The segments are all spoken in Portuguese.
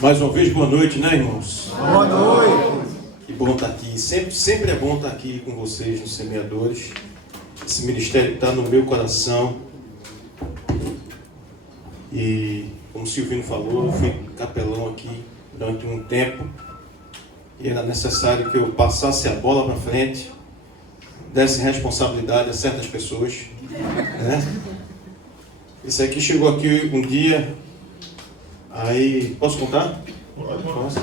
Mais uma vez, boa noite, né, irmãos? Boa noite. Que bom estar aqui. Sempre é bom estar aqui com vocês, nos semeadores. Esse ministério está no meu coração. E, como o Silvino falou, eu fui capelão aqui durante um tempo. E era necessário que eu passasse a bola para frente, desse responsabilidade a certas pessoas, né? Esse aqui chegou aqui um dia. Aí, posso contar? Posso.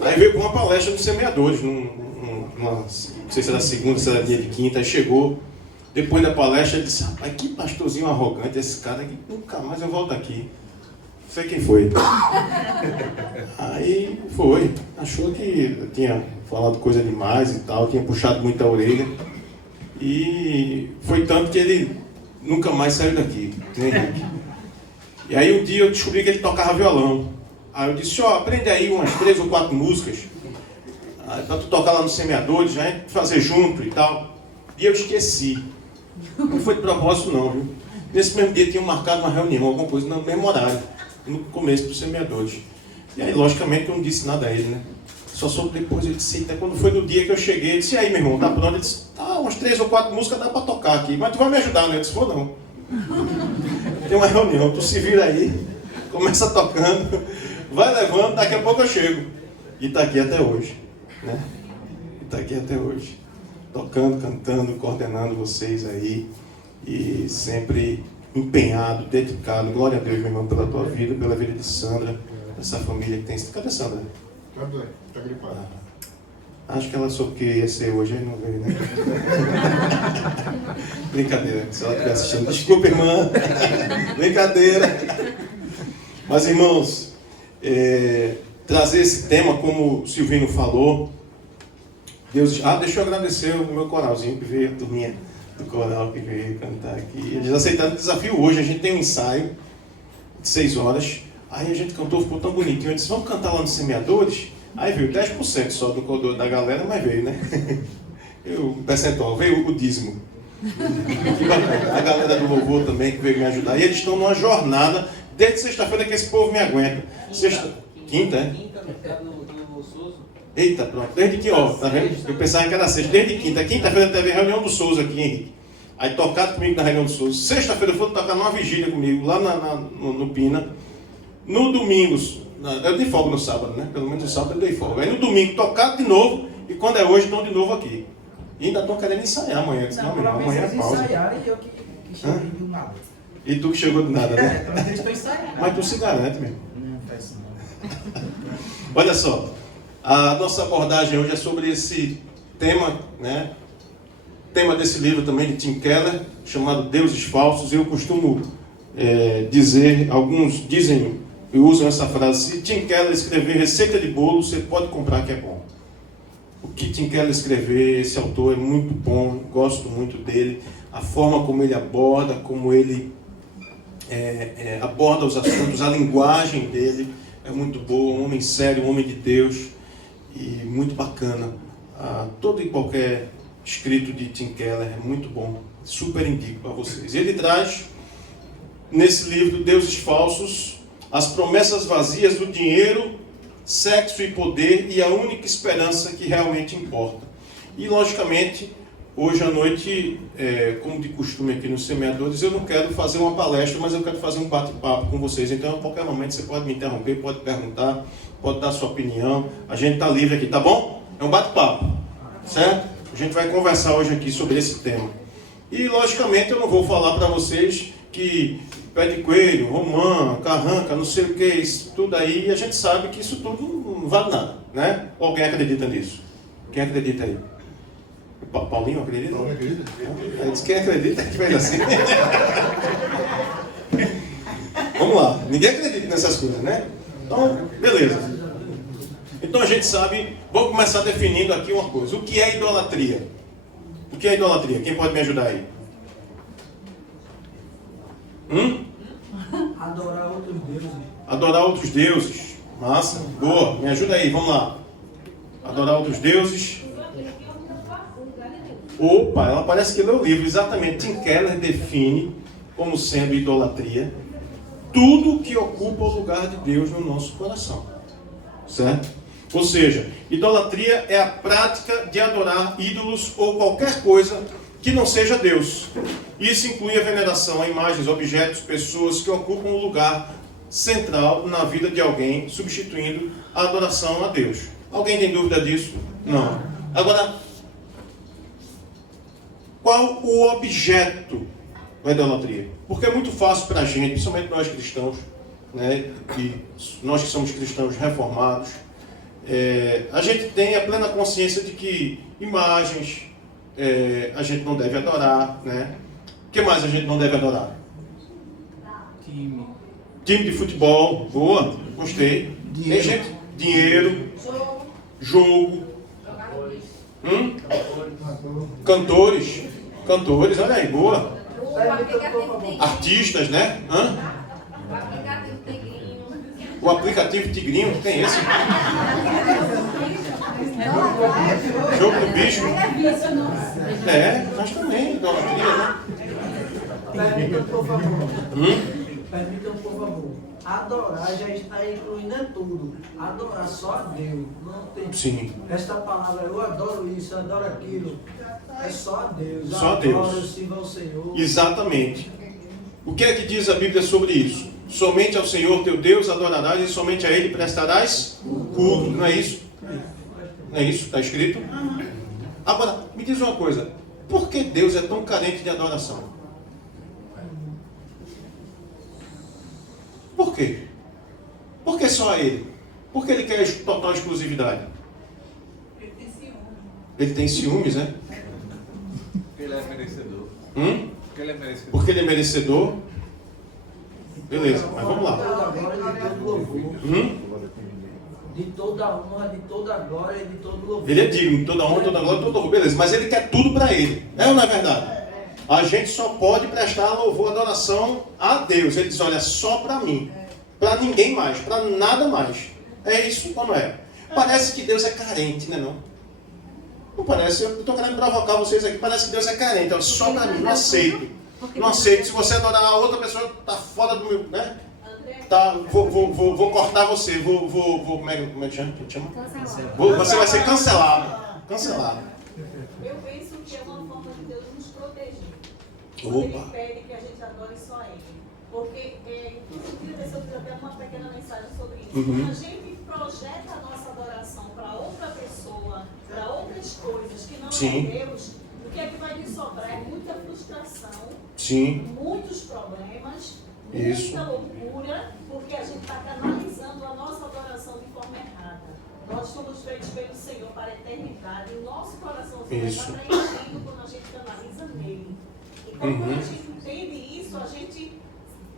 Aí veio com uma palestra dos semeadores, não sei se era segunda, se era dia de quinta, aí chegou, depois da palestra, ele disse, rapaz, que pastorzinho arrogante esse cara, que nunca mais eu volto aqui. Não sei quem foi. Aí foi, achou que eu tinha falado coisa demais e tal, tinha puxado muita orelha, e foi tanto que ele nunca mais saiu daqui, né, Henrique? E aí um dia eu descobri que ele tocava violão. Aí eu disse, aprende aí umas 3 ou 4 músicas pra tu tocar lá nos semeadores, né? Fazer junto e tal. E eu esqueci. Não foi de propósito não, viu? Nesse mesmo dia tinham marcado uma reunião, alguma coisa no mesmo horário, no começo dos semeadores. E aí, logicamente, eu não disse nada a ele, né? Só soube depois, eu disse, até quando foi no dia que eu cheguei, eu disse, e aí, meu irmão, tá pronto? Ele disse, umas 3 ou 4 músicas dá pra tocar aqui, mas tu vai me ajudar, né? Eu disse, vou não. Tem uma reunião, tu se vira aí, começa tocando, vai levando, daqui a pouco eu chego. E tá aqui até hoje, né? E tá aqui até hoje. Tocando, cantando, coordenando vocês aí. E sempre empenhado, dedicado. Glória a Deus, meu irmão, pela tua vida, pela vida de Sandra, essa família que tem. Cadê Sandra? Tá doendo, tá gripada. Acho que ela soube que ia ser hoje, aí não veio, né? Brincadeira, se ela estiver assistindo. Desculpa, irmã. Brincadeira. Mas, irmãos, trazer esse tema, como o Silvino falou, Deus... deixa eu agradecer o meu coralzinho que veio, a turminha do coral que veio cantar aqui. Eles aceitaram o desafio hoje. A gente tem um ensaio de 6 horas. Aí a gente cantou, ficou tão bonitinho. Eu disse, vamos cantar lá nos semeadores? Aí veio 10% só da galera, mas veio, né? O percentual, veio o dízimo. Que bacana. A galera do louvor também que veio me ajudar. E eles estão numa jornada, desde sexta-feira que esse povo me aguenta. Quinta, é? Quinta, do Souza. Eita, pronto. Desde que, tá vendo? Eu pensava que era sexta. Desde quinta. Quinta-feira teve reunião do Souza aqui, Henrique. Aí tocaram comigo na reunião do Souza. Sexta-feira foram tocar numa vigília comigo, lá no Pina. No domingo, eu dei folga no sábado, né? Pelo menos no sábado eu dei folga. Aí no domingo tocaram de novo, e quando é hoje, estão de novo aqui. E ainda estão querendo ensaiar amanhã. Eu disse, não, meu irmão, amanhã é pausa. E eu que cheguei do nada. E tu que chegou do nada, né? Então eles estão ensaiando. Mas tu se garante mesmo. Não faz isso não. Olha só, a nossa abordagem hoje é sobre esse tema, né? Tema desse livro também de Tim Keller, chamado Deuses Falsos. Eu costumo dizer, alguns dizem e usam essa frase, se Tim Keller escrever receita de bolo, você pode comprar que é bom. O que Tim Keller escrever, esse autor é muito bom, gosto muito dele, a forma como ele aborda, como ele aborda os assuntos, a linguagem dele é muito boa, um homem sério, um homem de Deus, e muito bacana. Todo e qualquer escrito de Tim Keller é muito bom, super indico para vocês. Ele traz, nesse livro, Deuses Falsos, as promessas vazias do dinheiro, sexo e poder e a única esperança que realmente importa. E, logicamente, hoje à noite, como de costume aqui nos Semeadores, eu não quero fazer uma palestra, mas eu quero fazer um bate-papo com vocês. Então, a qualquer momento, você pode me interromper, pode perguntar, pode dar sua opinião. A gente está livre aqui, tá bom? É um bate-papo, certo? A gente vai conversar hoje aqui sobre esse tema. E, logicamente, eu não vou falar para vocês que pé de coelho, romã, carranca, não sei o que, isso tudo aí, a gente sabe que isso tudo não vale nada, né? Ou alguém acredita nisso? Quem acredita aí? Paulinho acredita? Paulinho acredita? Aí diz, quem acredita que faz assim. Vamos lá, ninguém acredita nessas coisas, né? Então, beleza. Então a gente sabe, vamos começar definindo aqui uma coisa. O que é idolatria? O que é idolatria? Quem pode me ajudar aí? Adorar outros deuses. Adorar outros deuses. Massa, boa, me ajuda aí, vamos lá. Adorar outros deuses. Opa, ela parece que leu o livro, exatamente. Tim Keller define como sendo idolatria tudo que ocupa o lugar de Deus no nosso coração. Certo? Ou seja, idolatria é a prática de adorar ídolos ou qualquer coisa que não seja Deus. Isso inclui a veneração a imagens, objetos, pessoas que ocupam um lugar central na vida de alguém, substituindo a adoração a Deus. Alguém tem dúvida disso? Não. Agora, qual o objeto da idolatria? Porque é muito fácil para a gente, principalmente nós cristãos, né, e nós que somos cristãos reformados, a gente tem a plena consciência de que imagens a gente não deve adorar, né? O que mais a gente não deve adorar? Time de futebol, boa, gostei. Tem gente, dinheiro, jogo, cantores, olha aí, boa. Artistas, né? O aplicativo Tigrinho, tem esse? Jogo do bicho. Nós também, idolatria, né? Permitam, por favor. Permitam, por favor. Adorar já está incluindo tudo. Adorar só a Deus. Não tem. Sim. Esta palavra, eu adoro isso, eu adoro aquilo. É só a Deus. Só a Deus. Eu sirvo ao Senhor. Exatamente. O que é que diz a Bíblia sobre isso? Somente ao Senhor teu Deus adorarás e somente a Ele prestarás culto. Não é isso? Não é isso? Está escrito? Agora, me diz uma coisa. Por que Deus é tão carente de adoração? Por quê? Por que só a Ele? Por que Ele quer total exclusividade? Ele tem ciúmes, né? Porque ele é merecedor. Porque ele é merecedor. Porque Ele é merecedor. Beleza, mas vamos lá. De toda honra, de toda glória e de todo louvor. Ele é digno de toda honra, toda glória, todo louvor. Beleza, mas Ele quer tudo para Ele. É ou não é verdade? A gente só pode prestar louvor, adoração a Deus. Ele diz, olha, só para mim. Para ninguém mais, para nada mais. É isso ou não é? Parece que Deus é carente, né não? Não parece, eu estou querendo provocar vocês aqui. Parece que Deus é carente, olha, só para mim, não aceito. Não aceito. Se você adorar a outra pessoa, está fora do meu, né? Tá, vou cortar você, como é que chama? Você vai ser cancelado. Cancelado. Eu penso que é uma forma de Deus nos proteger. Opa. Ele pede que a gente adore só a Ele. Porque, inclusive, eu fiz até uma pequena mensagem sobre isso. Quando a gente projeta a nossa adoração para outra pessoa, para outras coisas que não é Deus, o que é que vai nos sobrar? É muita frustração, muitos problemas, muita loucura, porque a gente está canalizando a nossa adoração de forma errada. Nós somos feitos pelo Senhor para a eternidade e o nosso coração está preenchendo quando a gente canaliza nele. Então, quando a gente entende isso, a gente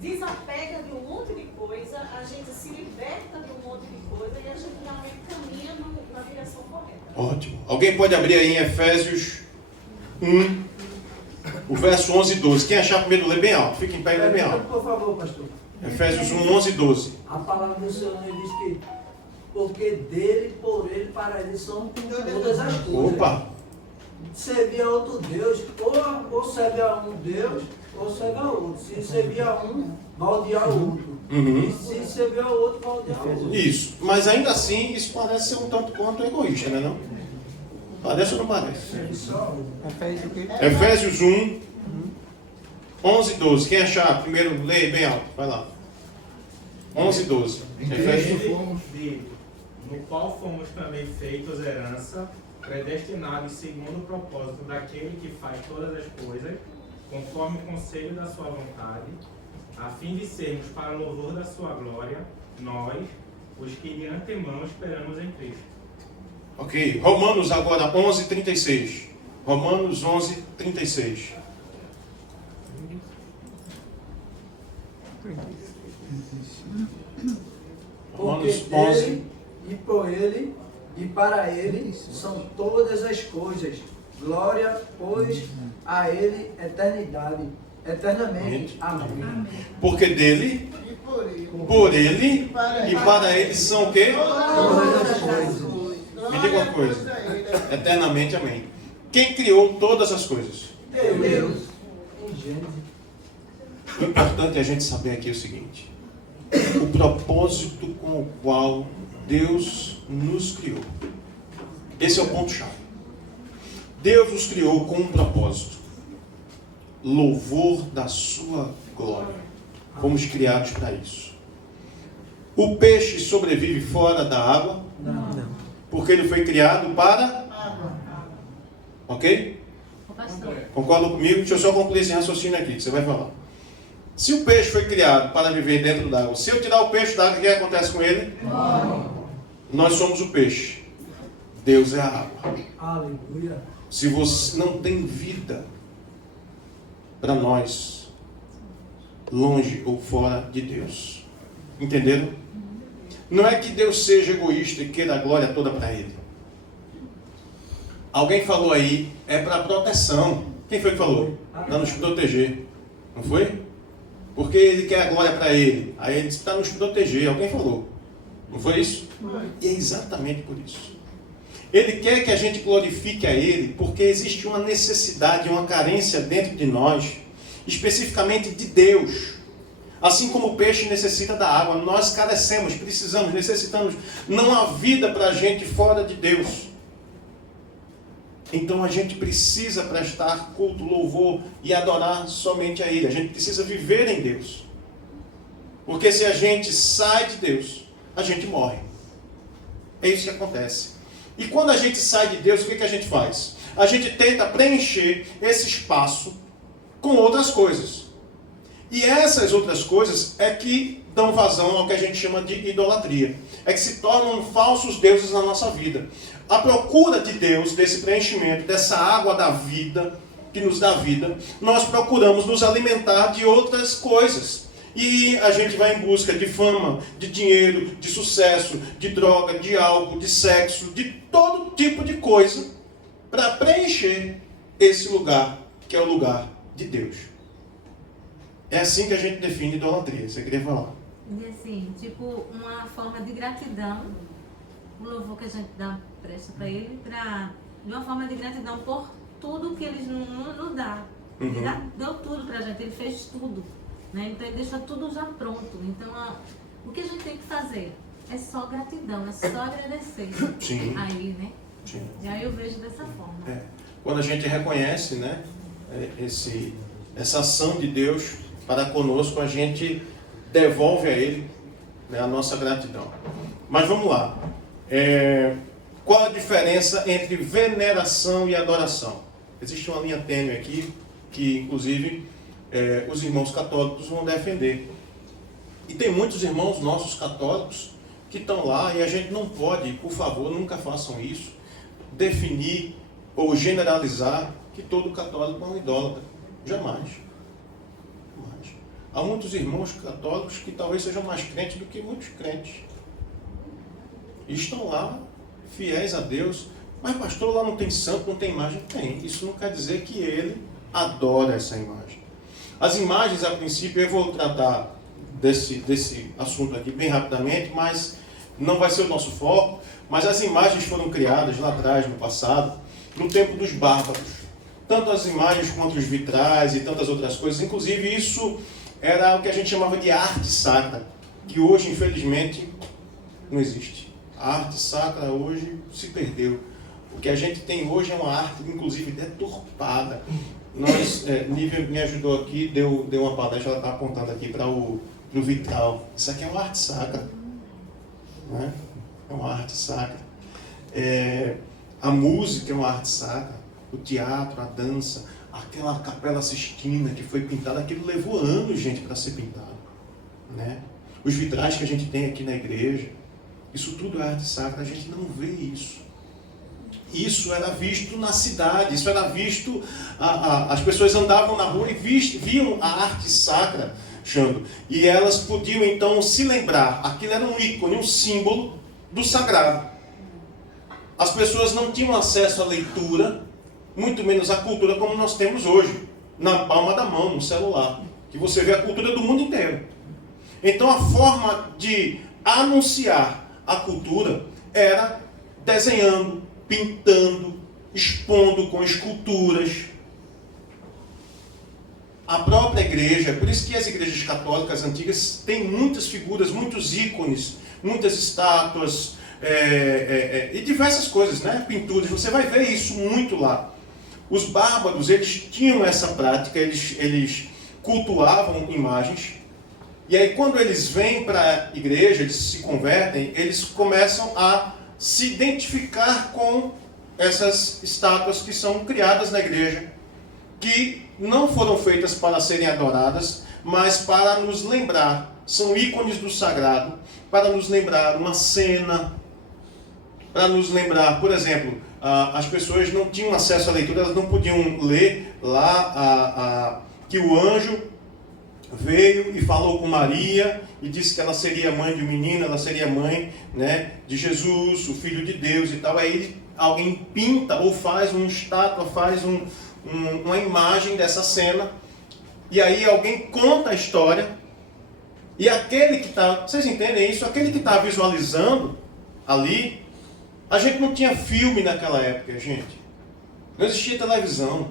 desapega de um monte de coisa, a gente se liberta de um monte de coisa e a gente realmente caminha na direção correta. Ótimo. Alguém pode abrir aí em Efésios 1, o verso 11 e 12. Quem achar primeiro, lê bem alto. Fica em pé e lê bem alto. Por favor, pastor. Efésios 1, 11 e 12. A palavra do Senhor diz que porque dele, por ele, para ele são todas as coisas. Opa! Servir a outro Deus, ou serve a um Deus, ou serve a outro. Se servir a um, vai odiar o outro. E se servir ao outro, vai odiar o outro. Isso. Mas ainda assim, isso parece ser um tanto quanto egoísta, né não? Parece ou não parece? Efésios 1, 11 e 12. Quem achar primeiro, lê bem alto. Vai lá. 11 e 12. Efésios 1. Dele, no qual fomos também feitos herança, predestinados segundo o propósito daquele que faz todas as coisas, conforme o conselho da sua vontade, a fim de sermos para louvor da sua glória, nós, os que de antemão esperamos em Cristo. Ok. Romanos agora 11, 36. Romanos 11, 36. Porque Romanos 11. dele, e por ele, e para ele, são todas as coisas. Glória, pois, a ele eternidade. Eternamente. Amém. Porque dele, por Ele e para Ele são o quê? Todas as coisas. Me diga uma coisa. Eternamente, amém. Quem criou todas as coisas? Deus. Em Gênesis. O importante é a gente saber aqui o seguinte: o propósito com o qual Deus nos criou. Esse é o ponto-chave. Deus nos criou com um propósito: louvor da sua glória. Fomos criados para isso. O peixe sobrevive fora da água? Não. Porque ele foi criado para... Ok? Concorda comigo? Deixa eu só concluir esse raciocínio aqui que você vai falar. Se o peixe foi criado para viver dentro d'água, se eu tirar o peixe d'água, o que acontece com ele? Nós somos o peixe. Deus é a água. Aleluia. Se você não tem vida para nós, longe ou fora de Deus. Entenderam? Não é que Deus seja egoísta e queira a glória toda para Ele. Alguém falou aí, é para proteção. Quem foi que falou? Para nos proteger. Não foi? Porque Ele quer a glória para Ele. Aí Ele disse para nos proteger. Alguém falou. Não foi isso? E é exatamente por isso. Ele quer que a gente glorifique a Ele, porque existe uma necessidade, uma carência dentro de nós, especificamente de Deus. Assim como o peixe necessita da água, nós carecemos, precisamos, necessitamos. Não há vida para a gente fora de Deus. Então a gente precisa prestar culto, louvor e adorar somente a Ele. A gente precisa viver em Deus. Porque se a gente sai de Deus, a gente morre. É isso que acontece. E quando a gente sai de Deus, o que a gente faz? A gente tenta preencher esse espaço com outras coisas. E essas outras coisas é que dão vazão ao que a gente chama de idolatria. É que se tornam falsos deuses na nossa vida. A procura de Deus, desse preenchimento, dessa água da vida, que nos dá vida, nós procuramos nos alimentar de outras coisas. E a gente vai em busca de fama, de dinheiro, de sucesso, de droga, de álcool, de sexo, de todo tipo de coisa, para preencher esse lugar, que é o lugar de Deus. É assim que a gente define idolatria. Você queria falar? E assim, tipo, uma forma de gratidão, o louvor que a gente presta para Ele, de uma forma de gratidão por tudo que Ele nos dá. Ele deu tudo para a gente, Ele fez tudo. Né? Então Ele deixa tudo já pronto. Então o que a gente tem que fazer é só gratidão, é só agradecer. Sim. A Ele, né? Sim. E aí eu vejo dessa forma. Quando a gente reconhece, né, essa ação de Deus para conosco, a gente devolve a Ele, né, a nossa gratidão. Mas vamos lá. Qual a diferença entre veneração e adoração? Existe uma linha tênue aqui, que inclusive os irmãos católicos vão defender. E tem muitos irmãos nossos católicos que estão lá, e a gente não pode, por favor, nunca façam isso, definir ou generalizar que todo católico é um idólatra. Jamais. Há muitos irmãos católicos que talvez sejam mais crentes do que muitos crentes. E estão lá, fiéis a Deus. Mas pastor, lá não tem santo, não tem imagem? Tem. Isso não quer dizer que ele adora essa imagem. As imagens, a princípio, eu vou tratar desse assunto aqui bem rapidamente, mas não vai ser o nosso foco. Mas as imagens foram criadas lá atrás, no passado, no tempo dos bárbaros. Tanto as imagens quanto os vitrais e tantas outras coisas. Inclusive, isso era o que a gente chamava de arte sacra, que hoje, infelizmente, não existe. A arte sacra hoje se perdeu. O que a gente tem hoje é uma arte, inclusive, deturpada. Nívia me ajudou aqui, deu uma palestra, ela está apontando aqui para o vitral. Isso aqui é uma arte sacra. Né? É uma arte sacra. A música é uma arte sacra. O teatro, a dança, aquela Capela Sistina que foi pintada, aquilo levou anos, gente, para ser pintado. Né? Os vitrais que a gente tem aqui na igreja, isso tudo é arte sacra, a gente não vê isso. Isso era visto na cidade, isso era visto, as pessoas andavam na rua e viam a arte sacra, Xando, e elas podiam então se lembrar, aquilo era um ícone, um símbolo do sagrado. As pessoas não tinham acesso à leitura, muito menos à cultura como nós temos hoje, na palma da mão, no celular, que você vê a cultura do mundo inteiro. Então a forma de anunciar a cultura era desenhando, pintando, expondo com esculturas. A própria igreja, por isso que as igrejas católicas antigas têm muitas figuras, muitos ícones, muitas estátuas e diversas coisas, né? Pinturas. Você vai ver isso muito lá. Os bárbaros, eles tinham essa prática, eles cultuavam imagens. E aí quando eles vêm para a igreja, eles se convertem, eles começam a se identificar com essas estátuas que são criadas na igreja, que não foram feitas para serem adoradas, mas para nos lembrar, são ícones do sagrado, para nos lembrar uma cena, para nos lembrar, por exemplo, as pessoas não tinham acesso à leitura, elas não podiam ler lá que o anjo veio e falou com Maria e disse que ela seria mãe de um menino, ela seria mãe, né, de Jesus, o Filho de Deus e tal. Aí alguém pinta ou faz uma estátua, faz uma imagem dessa cena, e aí alguém conta a história, e aquele que está, vocês entendem isso? Aquele que está visualizando ali, a gente não tinha filme naquela época, gente. Não existia televisão.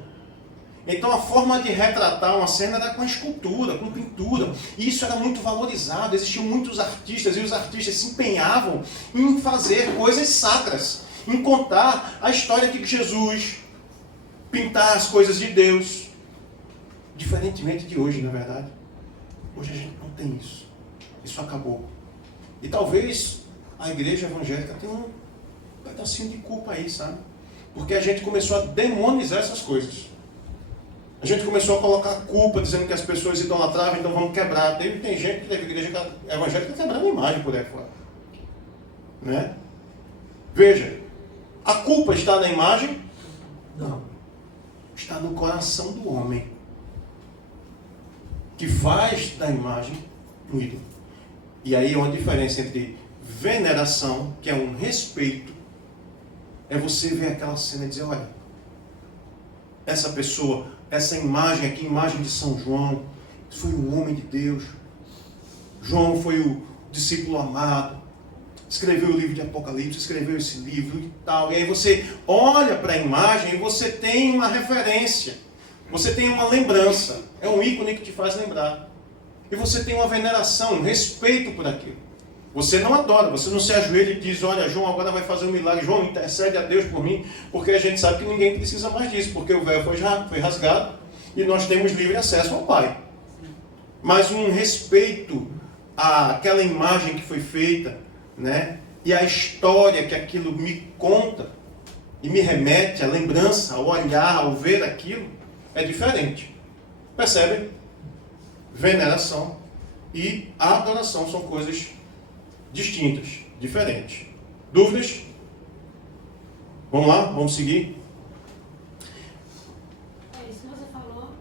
Então a forma de retratar uma cena era com escultura, com pintura. E isso era muito valorizado. Existiam muitos artistas, e os artistas se empenhavam em fazer coisas sacras, em contar a história de Jesus, pintar as coisas de Deus. Diferentemente de hoje, na verdade. Hoje a gente não tem isso. Isso acabou. E talvez a igreja evangélica tenha um pedacinho de culpa aí, sabe? Porque a gente começou a demonizar essas coisas. A gente começou a colocar culpa, dizendo que as pessoas idolatravam, então vamos quebrar. Tem gente que teve igreja evangélica quebrando imagem por aí fora. Né? Veja, a culpa está na imagem? Não. Está no coração do homem, que faz da imagem um ídolo. E aí é uma diferença entre veneração, que é um respeito, é você ver aquela cena e dizer, olha, essa pessoa, essa imagem aqui, imagem de São João, foi um homem de Deus. João foi o discípulo amado, escreveu o livro de Apocalipse, escreveu esse livro e tal. E aí você olha para a imagem e você tem uma referência, você tem uma lembrança, é um ícone que te faz lembrar. E você tem uma veneração, um respeito por aquilo. Você não adora, você não se ajoelha e diz, olha, João agora vai fazer um milagre, João intercede a Deus por mim, porque a gente sabe que ninguém precisa mais disso, porque o véu foi rasgado e nós temos livre acesso ao Pai. Mas um respeito àquela imagem que foi feita, né? E a história que aquilo me conta e me remete à lembrança, ao olhar, ao ver aquilo, é diferente. Percebem? Veneração e adoração são coisas distintas, diferentes. Dúvidas? Vamos lá? Vamos seguir? Isso que você falou,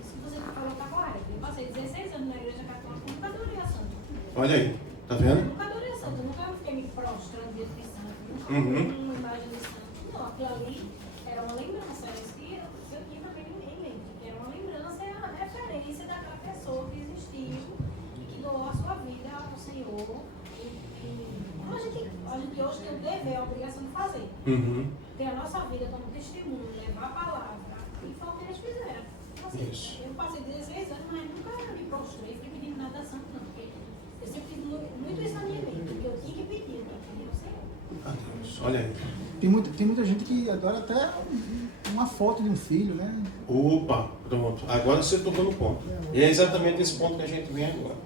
isso que você falou está correto. Eu passei 16 anos na igreja católica, nunca adorei a santo. Olha aí, tá vendo? Nunca adorei a santo, nunca fiquei me prostrando diante de santo, nunca vi uma imagem de santo. Não, aquilo ali era uma lembrança, era isso que eu tinha também em mente, que era uma lembrança, era uma referência daquela pessoa que existiu e que doou a sua vida ao Senhor. Como a gente hoje tem o dever, a obrigação de fazer. Ter a nossa vida como testemunho, levar a palavra. E foi o que eles fizeram. Então, assim, eu passei 16 anos, mas nunca me prostrei, fui pedindo nada da santo, não. Porque eu sempre fiz muito isso na minha mente, porque eu tinha que pedir, eu pedir ao Senhor. Deus, olha aí. Tem muita gente que adora até uma foto de um filho, né? Opa, pronto. Agora você tocou no ponto. E é exatamente esse ponto que a gente vem agora.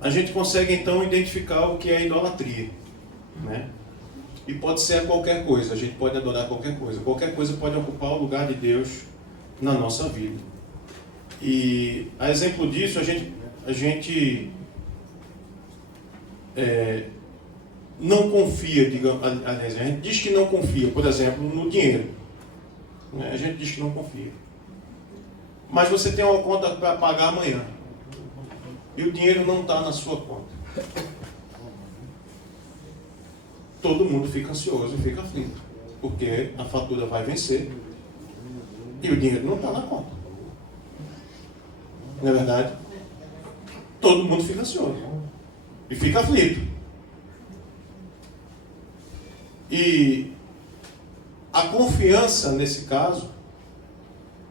A gente consegue então identificar o que é idolatria, né? E pode ser qualquer coisa, a gente pode adorar qualquer coisa. Qualquer coisa pode ocupar o lugar de Deus na nossa vida. E a exemplo disso, a gente não confia, digamos, aliás, a gente diz que não confia, por exemplo, no dinheiro. A gente diz que não confia. Mas você tem uma conta para pagar amanhã. E o dinheiro não está na sua conta. Todo mundo fica ansioso e fica aflito. Porque a fatura vai vencer e o dinheiro não está na conta. Não é verdade? todo mundo fica ansioso e fica aflito. E a confiança, nesse caso,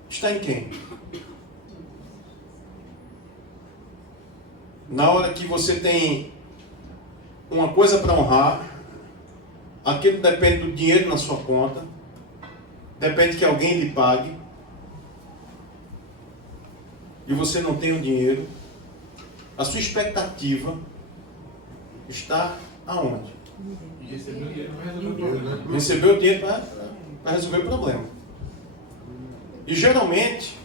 está em quem? Na hora que você tem uma coisa para honrar, aquilo depende do dinheiro na sua conta, depende que alguém lhe pague, e você não tem o dinheiro, a sua expectativa está aonde? E recebeu o dinheiro para resolver o problema. Receber o dinheiro para resolver o problema. E geralmente,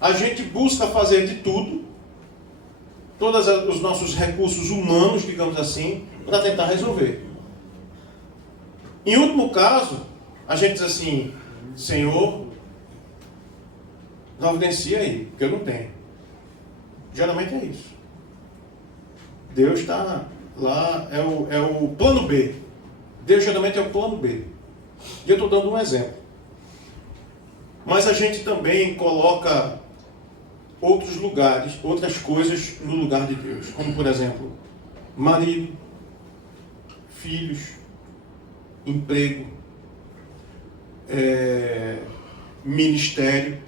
a gente busca fazer de tudo, todos os nossos recursos humanos, digamos assim, para tentar resolver. Em último caso, a gente diz assim: Senhor, providencia aí, porque eu não tenho. Geralmente é isso. Deus está lá, é o plano B. Deus geralmente é o plano B. E eu estou dando um exemplo. Mas a gente também coloca outros lugares, outras coisas no lugar de Deus. Como, por exemplo, marido, filhos, emprego, ministério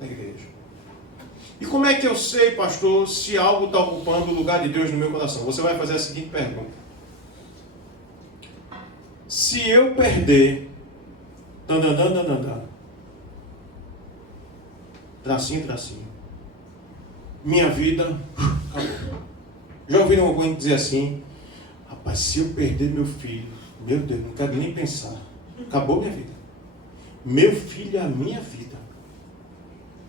da igreja. E como é que eu sei, pastor, se algo está ocupando o lugar de Deus no meu coração? Você vai fazer a seguinte pergunta: se eu perder, tracinho, minha vida acabou. Já ouviram alguém dizer assim: rapaz, se eu perder meu filho, meu Deus, não quero nem pensar, acabou minha vida. Meu filho é a minha vida.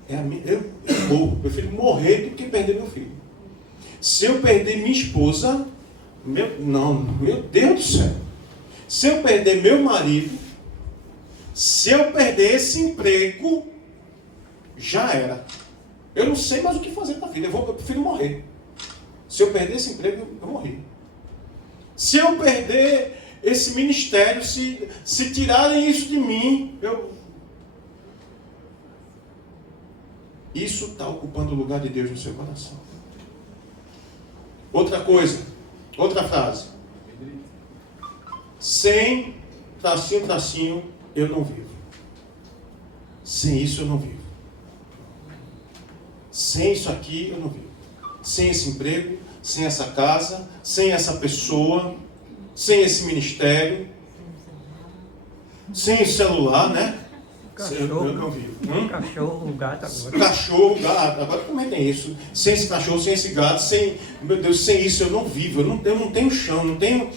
Eu morro, prefiro morrer do que perder meu filho. Se eu perder minha esposa, meu Deus do céu. Se eu perder meu marido, se eu perder esse emprego, já era. Eu não sei mais o que fazer com a vida. Eu prefiro morrer. Se eu perder esse emprego, eu morri. Se eu perder esse ministério, se tirarem isso de mim, isso está ocupando o lugar de Deus no seu coração. Outra coisa, outra frase: sem tracinho, eu não vivo. Sem isso eu não vivo. Sem isso aqui eu não vivo. Sem esse emprego, sem essa casa, sem essa pessoa, sem esse ministério, sem esse celular, né? Eu não vivo. Cachorro, gato agora. Cachorro, gato, agora como é que é isso? Sem esse cachorro, sem esse gato, meu Deus, sem isso eu não vivo. Eu não tenho chão, não tenho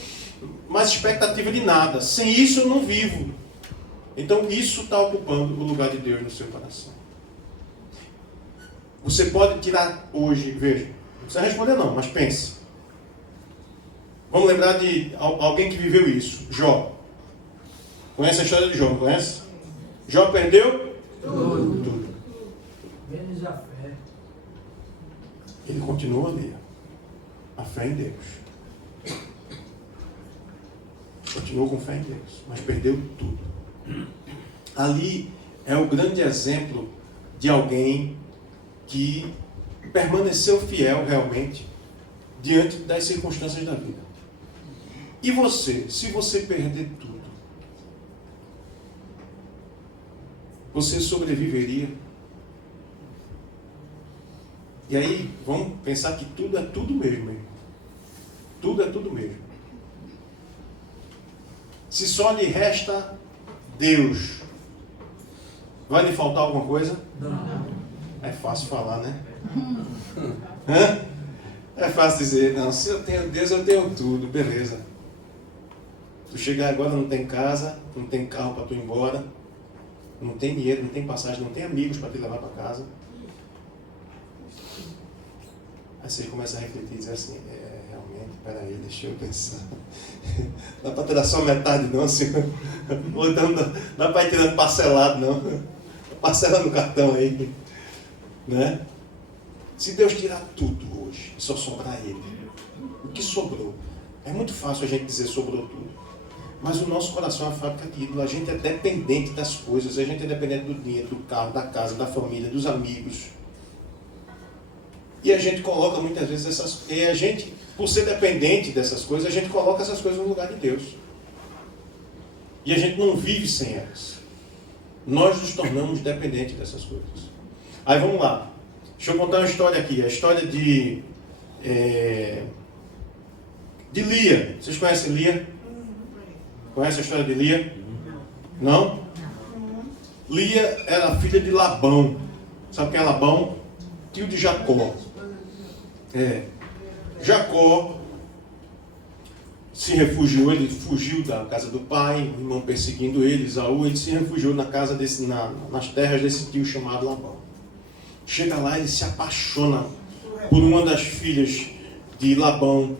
mais expectativa de nada. Sem isso eu não vivo. Então isso está ocupando o lugar de Deus no seu coração. Você pode tirar hoje, veja, não precisa responder não, mas pense. Vamos lembrar de alguém que viveu isso. Jó. Conhece a história de Jó, não conhece? Jó perdeu tudo. Menos a fé. Ele continua ali. A fé em Deus. Continuou com fé em Deus, mas perdeu tudo. Ali é o grande exemplo de alguém que permaneceu fiel realmente diante das circunstâncias da vida. E você, se você perder tudo, você sobreviveria? E aí, vamos pensar que tudo é tudo mesmo. Tudo é tudo mesmo. Se só lhe resta Deus, vai lhe faltar alguma coisa? Não. É fácil falar, né? Hã? É fácil dizer, não, se eu tenho Deus, eu tenho tudo, beleza. Tu chegar agora, não tem casa, não tem carro para tu ir embora, não tem dinheiro, não tem passagem, não tem amigos para te levar para casa. Aí você começa a refletir e dizer assim: realmente, peraí, deixa eu pensar. Dá para tirar só metade não, senhor? Ou dá para ir tirando parcelado não? Parcela no cartão aí. Né? Se Deus tirar tudo hoje, só sobrar Ele, o que sobrou? É muito fácil a gente dizer sobrou tudo. Mas o nosso coração é uma fábrica de ídolo. A gente é dependente das coisas, a gente é dependente do dinheiro, do carro, da casa, da família, dos amigos. E a gente coloca muitas vezes essas... E a gente, por ser dependente dessas coisas, a gente coloca essas coisas no lugar de Deus. E a gente não vive sem elas. Nós nos tornamos dependentes dessas coisas. Aí vamos lá. Deixa eu contar uma história aqui. A história de Lia. Vocês conhecem Lia? Conhecem a história de Lia? Não? Lia era filha de Labão. Sabe quem é Labão? Tio de Jacó. Jacó se refugiou, ele fugiu da casa do pai, o irmão perseguindo ele, Esaú, ele se refugiou na casa nas terras desse tio chamado Labão. Chega lá, ele se apaixona por uma das filhas de Labão,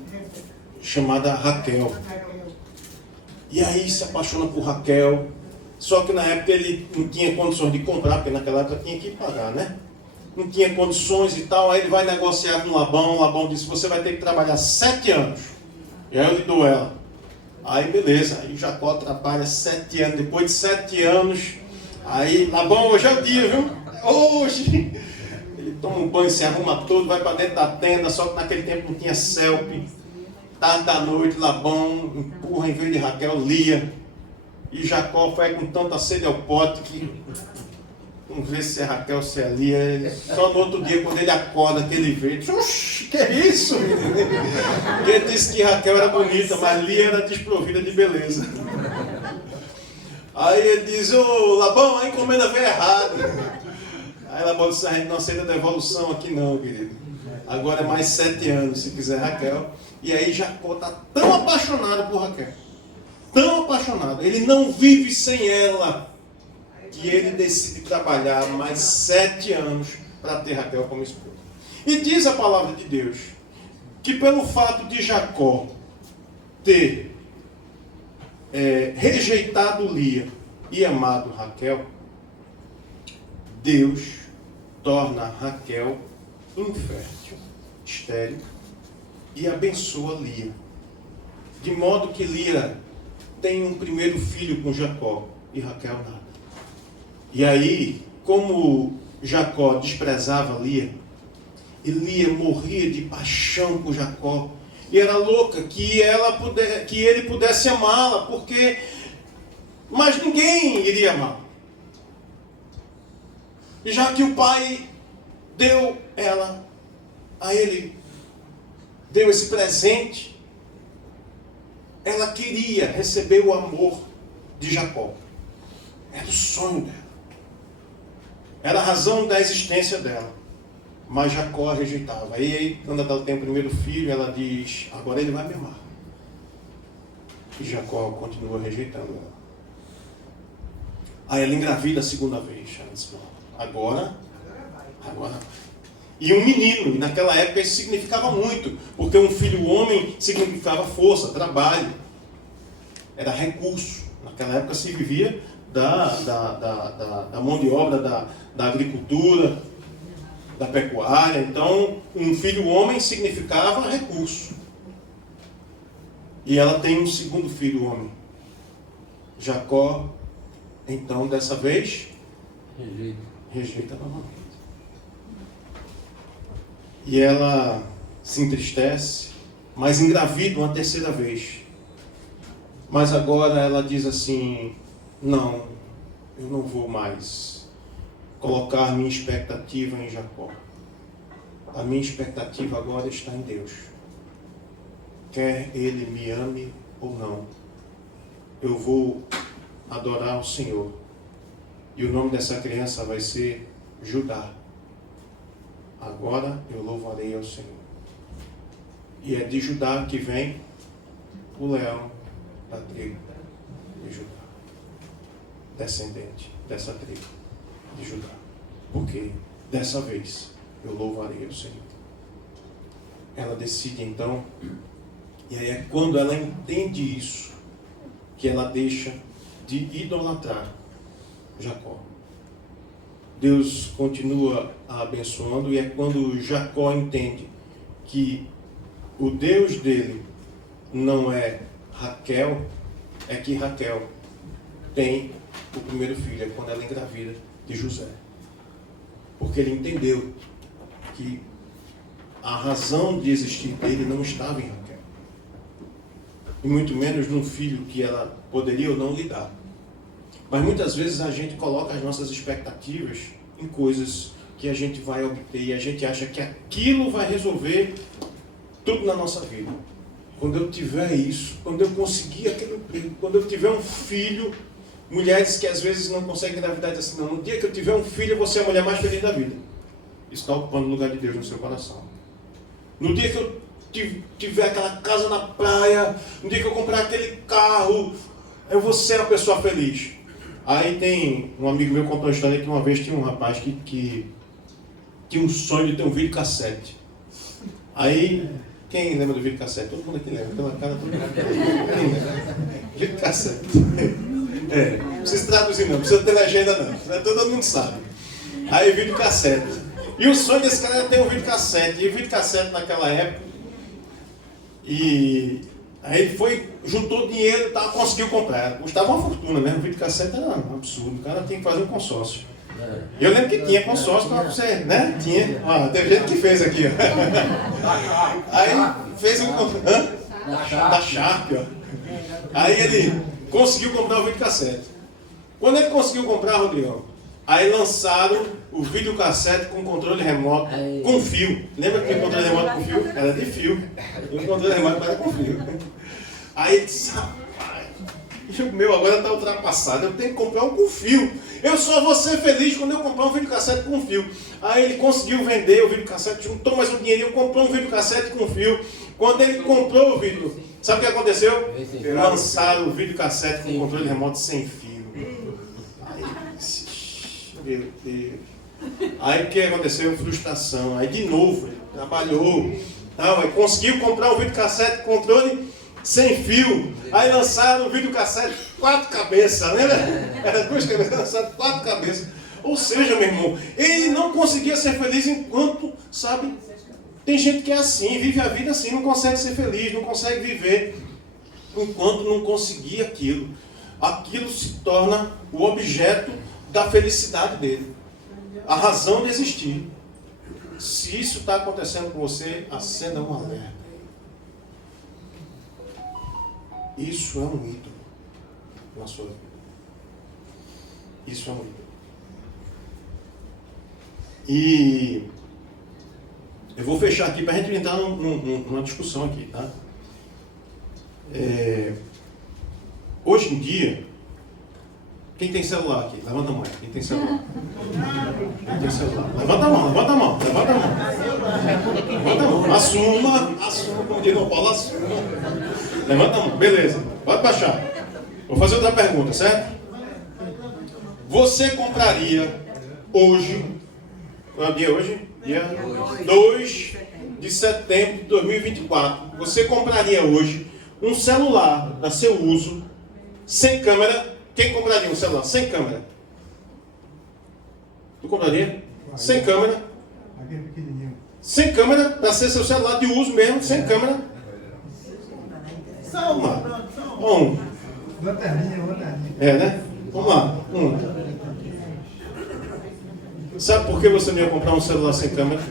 chamada Raquel. E aí se apaixona por Raquel, só que na época ele não tinha condições de comprar, porque naquela época tinha que pagar, né? Não tinha condições e tal, aí ele vai negociar com Labão, o Labão disse, você vai ter que trabalhar 7 anos, e aí eu lhe dou ela. Aí beleza, aí Jacó trabalha 7 anos, depois de 7 anos, aí Labão, hoje é o dia, viu? Hoje! Ele toma um banho, se arruma todo, vai para dentro da tenda, só que naquele tempo não tinha selfie. Tarde da noite, Labão empurra em vez de Raquel, Lia. E Jacó vai com tanta sede ao pote que não vê se é Raquel, se é Lia. Só no outro dia, quando ele acorda, que ele vê, oxi, que é isso? Porque ele disse que Raquel era bonita, mas Lia era desprovida de beleza. Aí ele diz, ô Labão, a encomenda veio errada. Aí Labão disse, a gente não aceita devolução aqui não, querido. Agora é mais 7 anos, se quiser Raquel. E aí Jacó está tão apaixonado por Raquel. Tão apaixonado. Ele não vive sem ela. Que ele decide trabalhar mais 7 anos para ter Raquel como esposa. E diz a palavra de Deus que pelo fato de Jacó ter rejeitado Lia e amado Raquel, Deus torna Raquel infértil, estéril, e abençoa Lia. De modo que Lia tem um primeiro filho com Jacó e Raquel nada. E aí, como Jacó desprezava Lia, e Lia morria de paixão por Jacó, e era louca que ele pudesse amá-la, mas ninguém iria amá-la. Já que o pai deu ela a ele, deu esse presente, ela queria receber o amor de Jacó. Era o sonho dela. Era a razão da existência dela. Mas Jacó a rejeitava. E aí, quando ela tem o primeiro filho, ela diz, agora ele vai me amar. E Jacó continua rejeitando ela. Aí ela engravida a segunda vez. Ela diz, agora vai. E um menino, e naquela época isso significava muito, porque um filho homem significava força, trabalho, era recurso. Naquela época se vivia da mão de obra, da agricultura, da pecuária. Então, um filho homem significava recurso. E ela tem um segundo filho homem. Jacó, então, dessa vez, rejeita novamente. E ela se entristece, mas engravida uma terceira vez. Mas agora ela diz assim, não, eu não vou mais colocar minha expectativa em Jacó. A minha expectativa agora está em Deus. Quer ele me ame ou não, eu vou adorar o Senhor. E o nome dessa criança vai ser Judá. Agora eu louvarei ao Senhor. E é de Judá que vem o leão da tribo de Judá. Descendente dessa tribo de Judá. Porque dessa vez eu louvarei ao Senhor. Ela decide então, e aí é quando ela entende isso, que ela deixa de idolatrar Jacó. Deus continua a abençoando, e é quando Jacó entende que o Deus dele não é Raquel, é que Raquel tem o primeiro filho, é quando ela engravida de José. Porque ele entendeu que a razão de existir dele não estava em Raquel. E muito menos num filho que ela poderia ou não lhe dar. Mas muitas vezes a gente coloca as nossas expectativas em coisas que a gente vai obter e a gente acha que aquilo vai resolver tudo na nossa vida. Quando eu tiver isso, quando eu conseguir aquele emprego, quando eu tiver um filho, mulheres que às vezes não conseguem engravidar dizem assim, não, no dia que eu tiver um filho, eu vou ser a mulher mais feliz da vida. Isso está ocupando o lugar de Deus no seu coração. No dia que eu tiver aquela casa na praia, no dia que eu comprar aquele carro, eu vou ser a pessoa feliz. Aí tem um amigo meu que contou uma história que uma vez tinha um rapaz que tinha um sonho de ter um videocassete. Aí, quem lembra do videocassete? Todo mundo aqui lembra, pela cara todo mundo. Quem lembra? Videocassete. Não precisa traduzir não, não precisa ter legenda não, todo mundo sabe. Aí videocassete. E o sonho desse cara era ter um videocassete. E o videocassete naquela época. E aí ele foi, juntou dinheiro e tal, conseguiu comprar. Custava uma fortuna, né? O videocassete era um absurdo. O cara tinha que fazer um consórcio. Eu lembro que tinha consórcio para você, né? Tinha. Ó, teve gente que fez aqui, ó. Aí fez um da Sharp, ó. Aí ele conseguiu comprar o videocassete. Quando ele conseguiu comprar, Rodrigo, aí lançaram o videocassete com controle remoto com fio. Lembra que o controle remoto com fio? Era de fio. E o controle remoto era com fio. Aí ele disse, rapaz, o meu agora está ultrapassado, eu tenho que comprar um com fio. Eu só vou ser feliz quando eu comprar um videocassete com fio. Aí ele conseguiu vender o videocassete, juntou mais um dinheirinho, comprou um videocassete com fio. Quando ele comprou o vídeo, sabe o que aconteceu? Lançaram o videocassete com controle remoto sem fio. Aí, meu Deus. Aí o que aconteceu? Frustração. Aí de novo, ele trabalhou. Aí conseguiu comprar um videocassete com controle sem fio. Aí lançaram o videocassete 4 cabeças, lembra? Era 2 cabeças, lançaram 4 cabeças. Ou seja, meu irmão, ele não conseguia ser feliz enquanto, sabe? Tem gente que é assim, vive a vida assim, não consegue ser feliz, não consegue viver enquanto não conseguir aquilo. Aquilo se torna o objeto da felicidade dele. A razão de existir. Se isso está acontecendo com você, acenda um alerta. Isso é um ídolo na sua vida. Isso é um ídolo. E eu vou fechar aqui para a gente entrar numa discussão aqui, tá? Hoje em dia, quem tem celular aqui? Levanta a mão. Quem tem celular? Quem tem celular? Levanta a mão, levanta a mão, levanta a mão. Levanta a mão. Assuma, como diz o Paulo, assuma. Levanta a mão, beleza. Pode baixar. Vou fazer outra pergunta, certo? Você compraria hoje, qual é o dia hoje? Dia 2 de setembro de 2024. Você compraria hoje um celular para seu uso, sem câmera. Quem compraria um celular sem câmera? Tu compraria? Sem câmera. Sem câmera, para ser seu celular de uso mesmo, sem câmera. Vamos lá. Né? Vamos lá. Sabe por que você não ia comprar um celular sem câmera?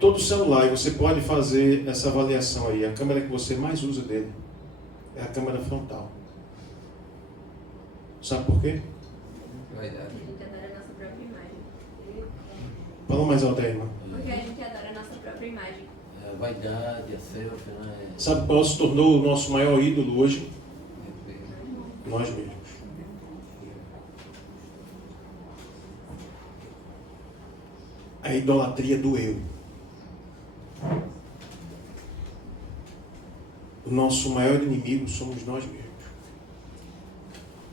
Todo celular, e você pode fazer essa avaliação aí. A câmera que você mais usa dele é a câmera frontal. Sabe por quê? A gente adora a nossa própria imagem. Fala mais alto aí, irmão. Porque a gente adora a nossa própria imagem. A vaidade, a selfie, né? Sabe qual se tornou o nosso maior ídolo hoje? Nós mesmos. A idolatria do eu. O nosso maior inimigo somos nós mesmos.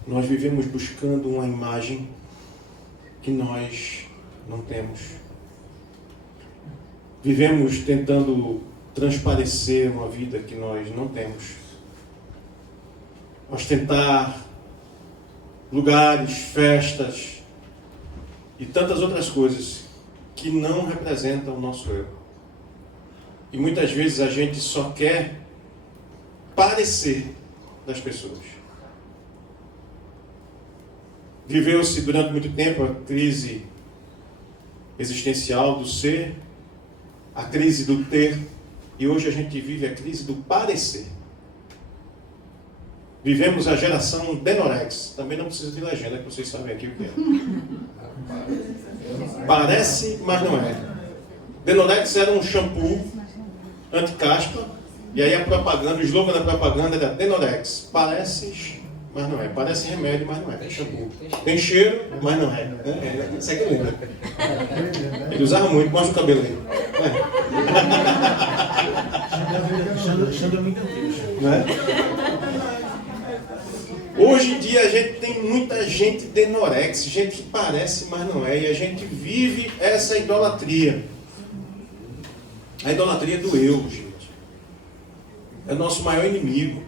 Nós vivemos buscando uma imagem que nós não temos. Vivemos tentando transparecer uma vida que nós não temos. Ostentar lugares, festas e tantas outras coisas que não representam o nosso eu. E muitas vezes a gente só quer parecer das pessoas. Viveu-se durante muito tempo a crise existencial do ser, a crise do ter, e hoje a gente vive a crise do parecer. Vivemos a geração Denorex, também não precisa de legenda, que vocês sabem aqui o que é. Parece, mas não é. Denorex era um shampoo anti-caspa, e aí a propaganda, o slogan da propaganda era Denorex, parece, mas não é. Parece remédio, mas não é. Shampoo. Tem cheiro, mas não é. Isso aqui lembra. Ele usava muito, mostra o cabelo aí. Não é? Hoje em dia a gente tem muita gente Denorex, gente que parece, mas não é. E a gente vive essa idolatria. A idolatria do eu, gente. É o nosso maior inimigo.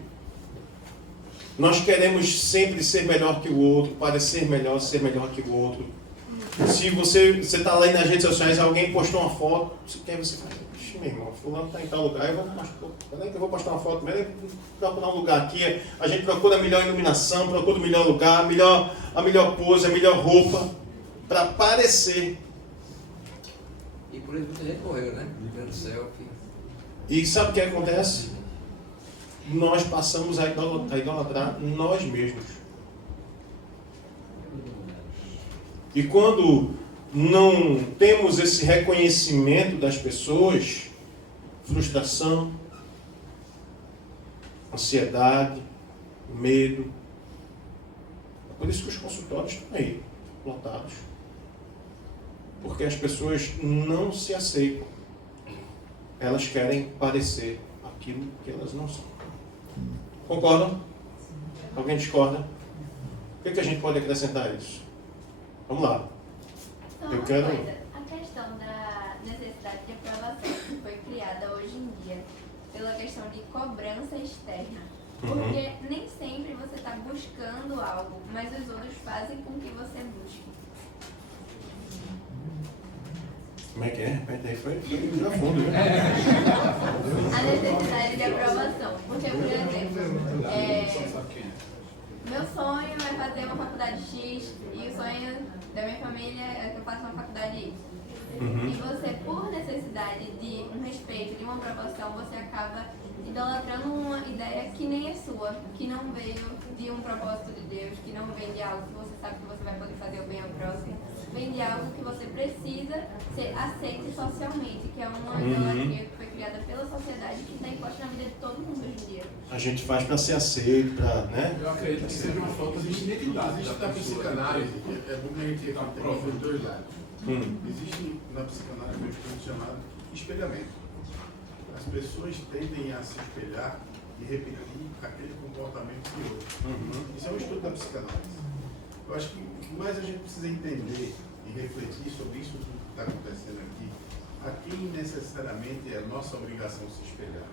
Nós queremos sempre ser melhor que o outro, parecer melhor, ser melhor que o outro. Se você está lá nas redes sociais, alguém postou uma foto, você fala, "Ixi, meu irmão, fulano está em tal lugar, eu vou postar uma foto, mas eu vou procurar um lugar aqui." A gente procura a melhor iluminação, procura o melhor lugar, a melhor pose, a melhor roupa, para parecer. E por isso muita gente morreu, né? Tirando selfie. E sabe o que acontece? Nós passamos a idolatrar nós mesmos. E quando não temos esse reconhecimento das pessoas, frustração, ansiedade, medo. É por isso que os consultórios estão aí, lotados. Porque as pessoas não se aceitam. Elas querem parecer aquilo que elas não são. Concordam? Alguém discorda? O que a gente pode acrescentar a isso? Vamos lá. Só Eu uma quero... coisa, a questão da necessidade de aprovação que foi criada hoje em dia pela questão de cobrança externa. Porque nem sempre você está buscando algo, mas os outros fazem com que você busque. Como é que é? Repete aí, foi a fundo, né? A necessidade de aprovação. Porque, por exemplo, meu sonho é fazer uma faculdade X e o sonho da minha família é que eu faça uma faculdade Y. E você, por necessidade de um respeito, de uma aprovação, você acaba idolatrando uma ideia que nem é sua, que não veio de um propósito de Deus, que não vem de algo que você sabe que você vai poder fazer o bem ao próximo, vem de algo que você precisa ser aceito socialmente, que é uma idolatria que foi criada pela sociedade que está imposta na vida de todo mundo hoje em dia. A gente faz para ser aceito, né? Eu acredito que seja uma falta de identidade. Existe na psicanálise, é bom que a gente aprova os dois lados. Existe na psicanálise um estudo chamado espelhamento. As pessoas tendem a se espelhar e repetir aquele comportamento de outro. Isso é um estudo da psicanálise. Eu acho que o que mais a gente precisa entender e refletir sobre isso que está acontecendo aqui, a quem necessariamente é a nossa obrigação se espelhar,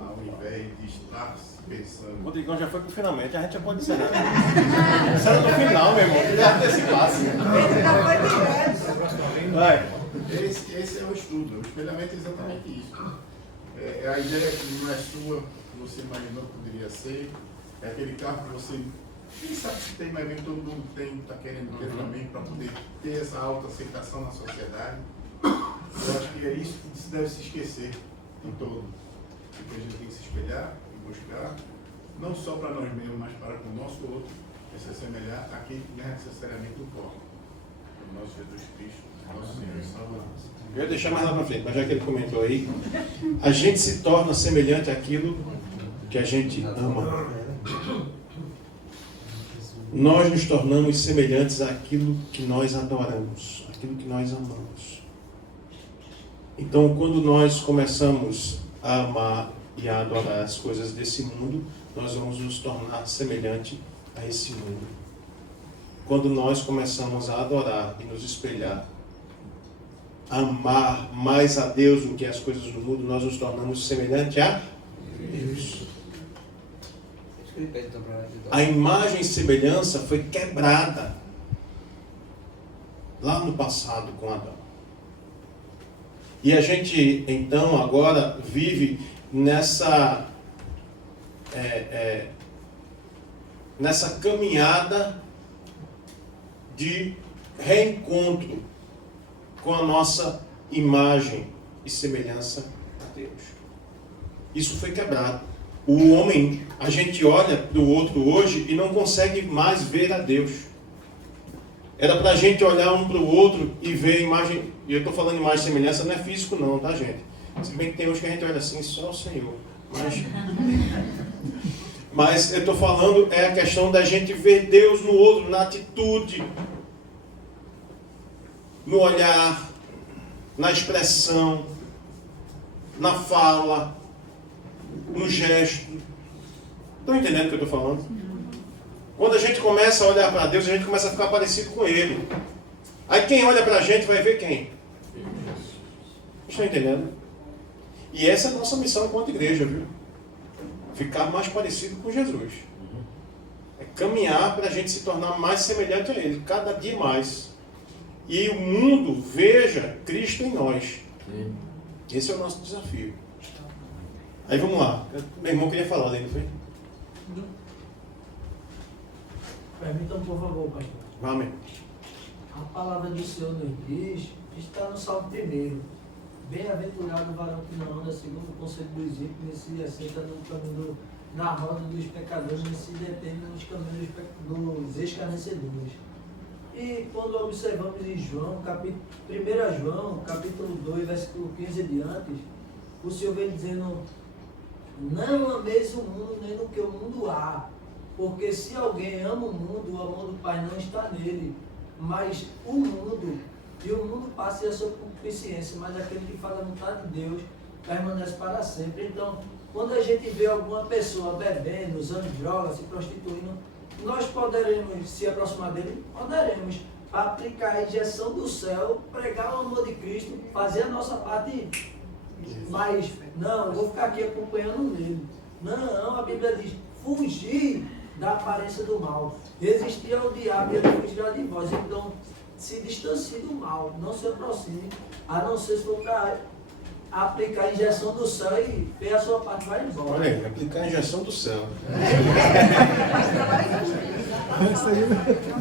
ao invés de estar pensando. O Rodrigão já foi pro finalmente, a gente já pode encerrar. Encerra no final, meu irmão. Já antecipasse. Vai. Esse é o estudo, o espelhamento é exatamente isso. É a ideia que não é sua, que você imaginou que poderia ser, é aquele carro que você nem sabe se tem, mas vem todo mundo tem, está querendo ter também para poder ter essa autoaceitação na sociedade. Eu acho que é isso que se deve se esquecer em todo. Porque a gente tem que se espelhar e buscar, não só para nós mesmos, mas para com o nosso outro, é se assemelhar àquele que não é necessariamente importa. O nosso Jesus Cristo, nosso Senhor e Salvador. Eu ia deixar mais lá para frente, mas já que ele comentou aí, a gente se torna semelhante àquilo que a gente ama. Nós nos tornamos semelhantes àquilo que nós adoramos, àquilo que nós amamos. Então, quando nós começamos a amar e a adorar as coisas desse mundo, nós vamos nos tornar semelhante a esse mundo. Quando nós começamos a adorar e nos espelhar, amar mais a Deus do que as coisas do mundo, nós nos tornamos semelhante a Deus. A imagem e semelhança foi quebrada lá no passado com Adão. E a gente, então, agora vive nessa caminhada de reencontro com a nossa imagem e semelhança a Deus. Isso foi quebrado. O homem, a gente olha para o outro hoje e não consegue mais ver a Deus. Era para a gente olhar um para o outro e ver a imagem, e eu estou falando imagem e semelhança, não é físico não, tá, gente? Se bem que tem uns que a gente olha assim, só o Senhor. Mas eu estou falando, é a questão da gente ver Deus no outro, na atitude, no olhar, na expressão, na fala, no gesto. Estão entendendo o que eu estou falando? Quando a gente começa a olhar para Deus, a gente começa a ficar parecido com Ele. Aí quem olha para a gente vai ver quem? Estão entendendo? E essa é a nossa missão enquanto igreja, viu? Ficar mais parecido com Jesus. É caminhar para a gente se tornar mais semelhante a Ele, cada dia mais. E o mundo veja Cristo em nós. Esse é o nosso desafio. Aí vamos lá. Meu irmão queria falar ali, não foi? Permitam, por favor, pastor. Amém. A palavra do Senhor nos diz, está no Salmo 1. Bem-aventurado o varão que não anda segundo o conselho dos ímpios, nem se assenta no caminho na roda dos pecadores, nem se detém nos caminhos dos escarnecedores. E quando observamos em João, 1 João, capítulo 2, versículo 15 e diante, o Senhor vem dizendo: não ameis o mundo nem no que o mundo há, porque se alguém ama o mundo, o amor do Pai não está nele. Mas o mundo passa e a sua concupiscência, mas aquele que faz a vontade de Deus permanece para sempre. Então, quando a gente vê alguma pessoa bebendo, usando drogas, se prostituindo, nós poderemos se aproximar dele? Poderemos aplicar a injeção do céu, pregar o amor de Cristo, fazer a nossa parte. Mas, não, eu vou ficar aqui acompanhando nele. Não, a Bíblia diz: fugir da aparência do mal, resistir ao diabo e ele fugirá de vós. Então, se distancie do mal, não se aproxime, a não ser se for para aplicar a injeção do céu e ver a sua parte, vai embora. Olha aí, aplicar a injeção do céu.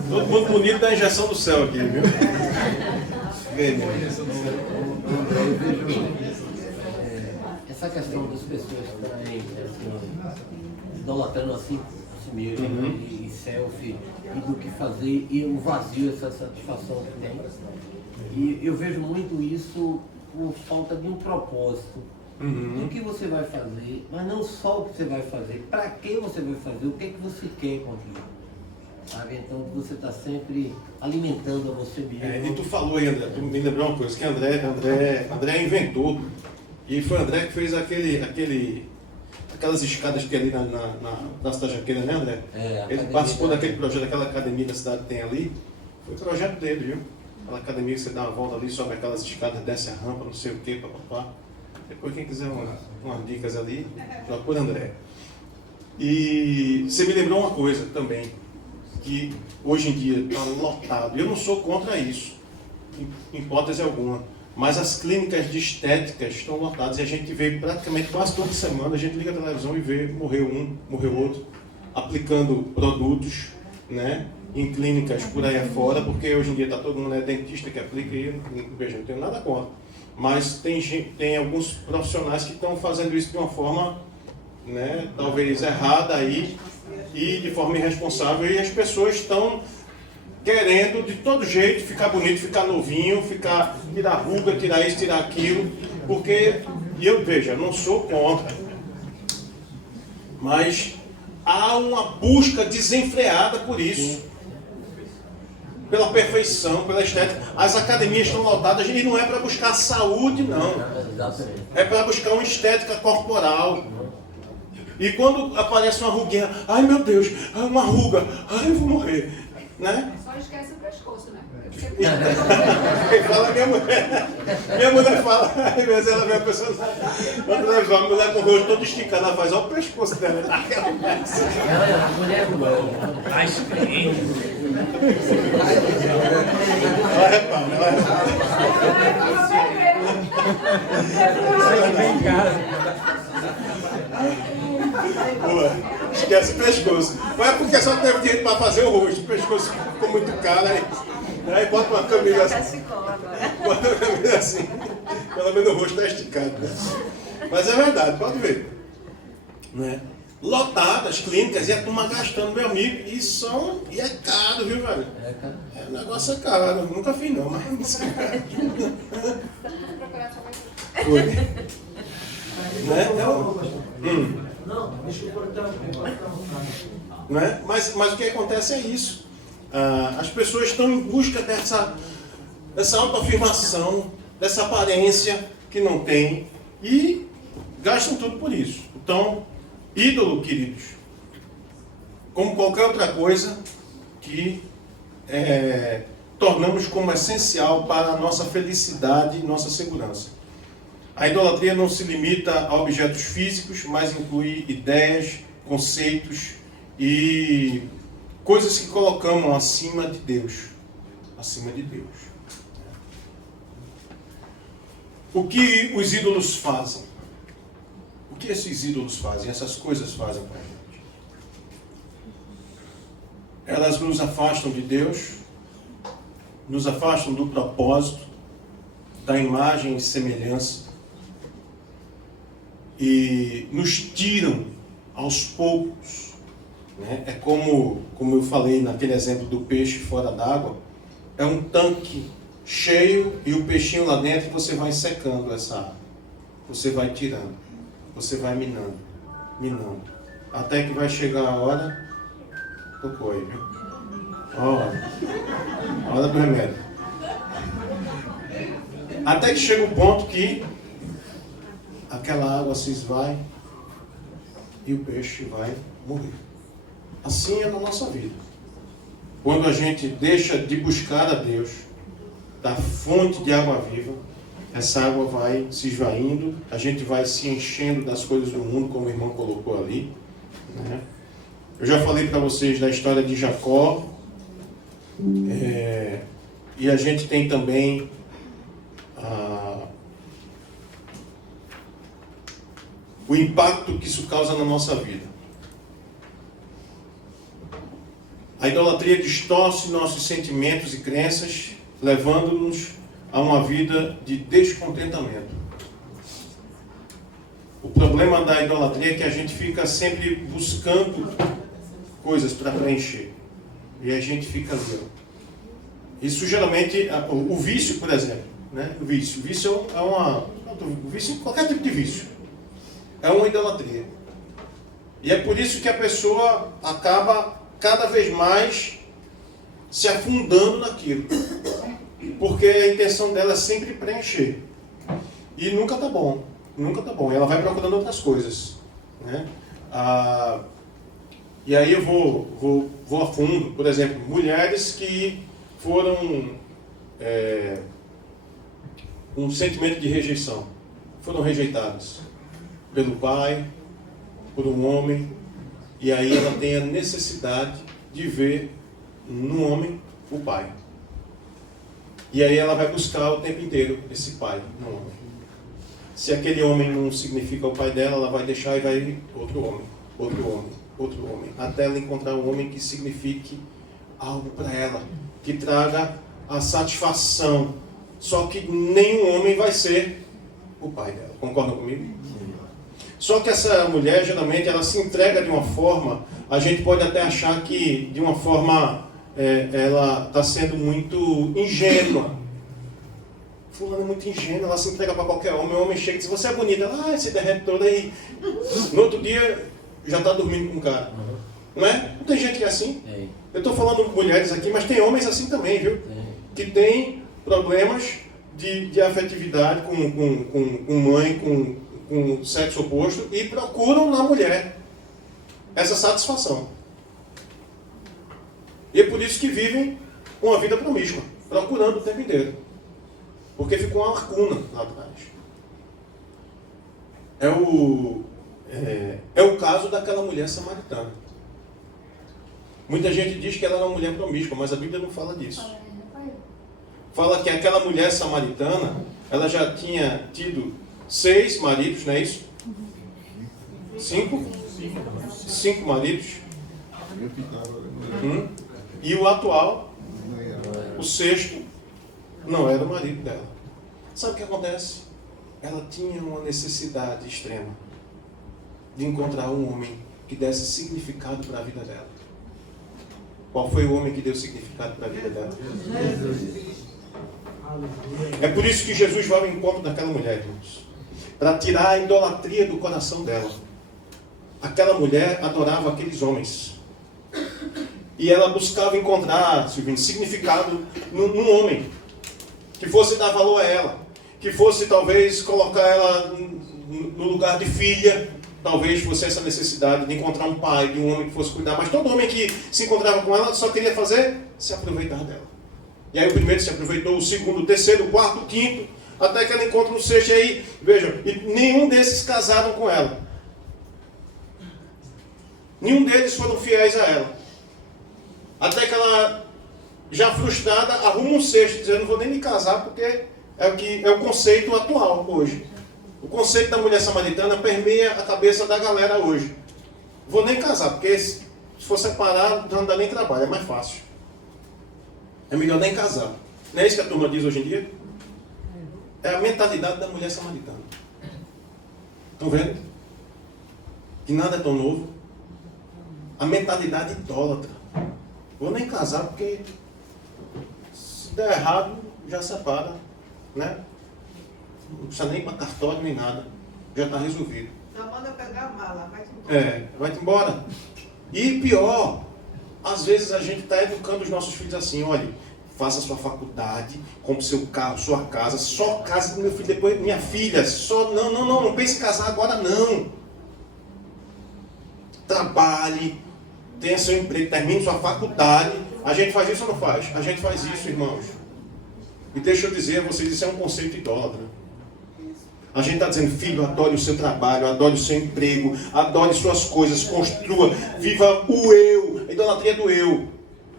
Todo mundo bonito da injeção do céu aqui, viu? Essa questão das pessoas estarem idolatrando assim mesmo, e selfie, e do que fazer, e o vazio, essa satisfação que tem. E eu vejo muito isso por falta de um propósito. O que você vai fazer, mas não só o que você vai fazer, para que você vai fazer, o que é que você quer com aquilo. Sabe? Então você está sempre alimentando a você mesmo. E tu falou aí, André, tu me lembrou uma coisa, que André inventou, e foi André que fez aquelas escadas que ali na Praça da Jaqueira, né, André? Ele participou daquele projeto, daquela academia da cidade que tem ali. Foi o projeto dele, viu? Aquela academia que você dá uma volta ali, sobe aquelas escadas, desce a rampa, não sei o que, papapá. Depois quem quiser umas dicas ali, procura André. E você me lembrou uma coisa também, que hoje em dia está lotado. Eu não sou contra isso, em hipótese alguma. Mas as clínicas de estética estão lotadas e a gente vê praticamente quase toda semana, a gente liga a televisão e vê, morreu um, morreu outro, aplicando produtos, né, em clínicas por aí afora, porque hoje em dia está todo mundo dentista que aplica e veja, não tenho nada contra. Mas tem alguns profissionais que estão fazendo isso de uma forma, né, talvez errada aí e de forma irresponsável, e as pessoas estão querendo de todo jeito ficar bonito, ficar novinho, tirar ruga, tirar isso, tirar aquilo, porque, e eu veja, não sou contra, mas há uma busca desenfreada por isso, pela perfeição, pela estética. As academias estão lotadas e não é para buscar saúde, não, é para buscar uma estética corporal. E quando aparece uma ruguinha, ai meu Deus, uma ruga, ai eu vou morrer, né? Só esquece o pescoço, né? Quem fala minha mulher. Minha mulher fala, às vezes ela vê a pessoa, quando ela vê a mulher com o rosto todo esticado, ela faz, olha o pescoço dela. A mulher do ano, tá espremendo. Ela repara, ela repara. Sai bem em casa. Pô, esquece o pescoço. Mas é porque só teve dinheiro para fazer o rosto. O pescoço ficou muito caro aí. Aí bota uma camisa. Bota a camisa assim. Pelo menos o rosto está esticado. Né? Mas é verdade, pode ver. Né? Lotadas, clínicas, e a turma gastando, meu amigo, e é caro, viu, velho? O negócio é caro, nunca fiz não, mas é caro. Foi. Né? Não, deixa eu cortar. Né? Mas o que acontece é isso. As pessoas estão em busca dessa autoafirmação, dessa aparência que não tem e gastam tudo por isso. Então, ídolo, queridos, como qualquer outra coisa que tornamos como essencial para a nossa felicidade e nossa segurança. A idolatria não se limita a objetos físicos, mas inclui ideias, conceitos e coisas que colocamos acima de Deus. Acima de Deus. O que os ídolos fazem? O que esses ídolos fazem? Essas coisas fazem para a gente? Elas nos afastam de Deus, nos afastam do propósito, da imagem e semelhança, e nos tiram aos poucos. Né? É como eu falei naquele exemplo do peixe fora d'água, é um tanque cheio e o peixinho lá dentro, você vai secando essa água, você vai tirando, você vai minando, até que vai chegar a hora, tocou aí, viu? A hora do remédio. Até que chega o ponto que aquela água se esvai e o peixe vai morrer. Assim é na nossa vida. Quando a gente deixa de buscar a Deus, da fonte de água viva, essa água vai se esvaindo, a gente vai se enchendo das coisas do mundo, como o irmão colocou ali. Né? Eu já falei para vocês da história de Jacó, e a gente tem também o impacto que isso causa na nossa vida. A idolatria distorce nossos sentimentos e crenças, levando-nos a uma vida de descontentamento. O problema da idolatria é que a gente fica sempre buscando coisas para preencher. E a gente fica ali. Isso geralmente, o vício, por exemplo, né? O vício o vício, qualquer tipo de vício, é uma idolatria. E é por isso que a pessoa acaba cada vez mais se afundando naquilo. Porque a intenção dela é sempre preencher. E nunca está bom. Nunca está bom. Ela vai procurando outras coisas. Né? E aí eu vou a fundo. Por exemplo, mulheres que foram um sentimento de rejeição. Foram rejeitadas pelo pai, por um homem. E aí ela tem a necessidade de ver no homem o pai. E aí ela vai buscar o tempo inteiro esse pai no homem. Se aquele homem não significa o pai dela, ela vai deixar e vai outro homem, até ela encontrar um homem que signifique algo para ela, que traga a satisfação. Só que nenhum homem vai ser o pai dela. Concordam comigo? Só que essa mulher, geralmente, ela se entrega de uma forma, a gente pode até achar que, de uma forma, ela está sendo muito ingênua. Fulana é muito ingênua, ela se entrega para qualquer homem, o homem chega e diz, você é bonita, ela se derrete toda aí. No outro dia, já está dormindo com o cara. Não é? Não tem gente que é assim? Eu estou falando mulheres aqui, mas tem homens assim também, viu? Que tem problemas de afetividade com mãe, com o sexo oposto e procuram na mulher essa satisfação. E é por isso que vivem uma vida promíscua, procurando o tempo inteiro. Porque ficou uma lacuna lá atrás. É o caso daquela mulher samaritana. Muita gente diz que ela era uma mulher promíscua, mas a Bíblia não fala disso. Fala que aquela mulher samaritana, ela já tinha tido 6 maridos, não é isso? 5? 5 maridos. E o atual, o 6º, não era o marido dela. Sabe o que acontece? Ela tinha uma necessidade extrema de encontrar um homem que desse significado para a vida dela. Qual foi o homem que deu significado para a vida dela? É por isso que Jesus vai ao encontro daquela mulher, irmãos, para tirar a idolatria do coração dela. Aquela mulher adorava aqueles homens. E ela buscava encontrar, Silvino, significado num homem que fosse dar valor a ela, que fosse talvez colocar ela no lugar de filha. Talvez fosse essa necessidade de encontrar um pai, de um homem que fosse cuidar. Mas todo homem que se encontrava com ela só queria fazer se aproveitar dela. E aí o primeiro se aproveitou, o segundo, o terceiro, o quarto, o quinto, até que ela encontra um sexto. E aí, vejam, e nenhum desses casaram com ela. Nenhum deles foram fiéis a ela. Até que ela, já frustrada, arruma um sexto, dizendo: não vou nem me casar, porque é o conceito atual hoje. O conceito da mulher samaritana permeia a cabeça da galera hoje. Vou nem casar, porque se for separado, não dá nem trabalho, é mais fácil. É melhor nem casar. Não é isso que a turma diz hoje em dia? É a mentalidade da mulher samaritana. Estão vendo? Que nada é tão novo. A mentalidade idólatra. Vou nem casar, porque se der errado, já separa, né? Não precisa nem ir para cartório nem nada. Já está resolvido. Só manda pegar a mala, vai-te embora. Vai-te embora. E pior, às vezes a gente está educando os nossos filhos assim: olha, faça sua faculdade, compre seu carro, sua casa, só case com meu filho, depois minha filha, só não pense em casar agora não. Trabalhe, tenha seu emprego, termine sua faculdade. A gente faz isso ou não faz? A gente faz isso, irmãos. E deixa eu dizer a vocês, isso é um conceito idólatra. A gente está dizendo: filho, adore o seu trabalho, adore o seu emprego, adore suas coisas, construa, viva o eu, a idolatria do eu.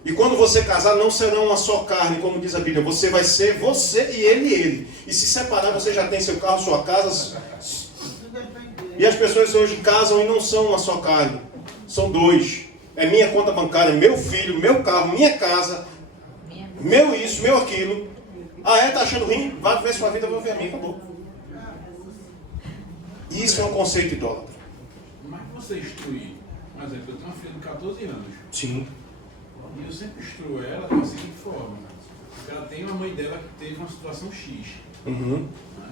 E quando você casar, não serão uma só carne, como diz a Bíblia. Você vai ser você e ele. E se separar, você já tem seu carro, sua casa. E as pessoas hoje casam e não são uma só carne. São dois. É minha conta bancária, meu filho, meu carro, minha casa, meu isso, meu aquilo. Tá achando ruim? Vai ver sua vida, vai ver a minha, acabou. Isso é um conceito idólatra. Mas você instruir, por exemplo, eu tenho uma filha de 14 anos. Sim. E eu sempre instruo ela da seguinte forma: porque ela tem uma mãe dela que teve uma situação X. Uhum. Né?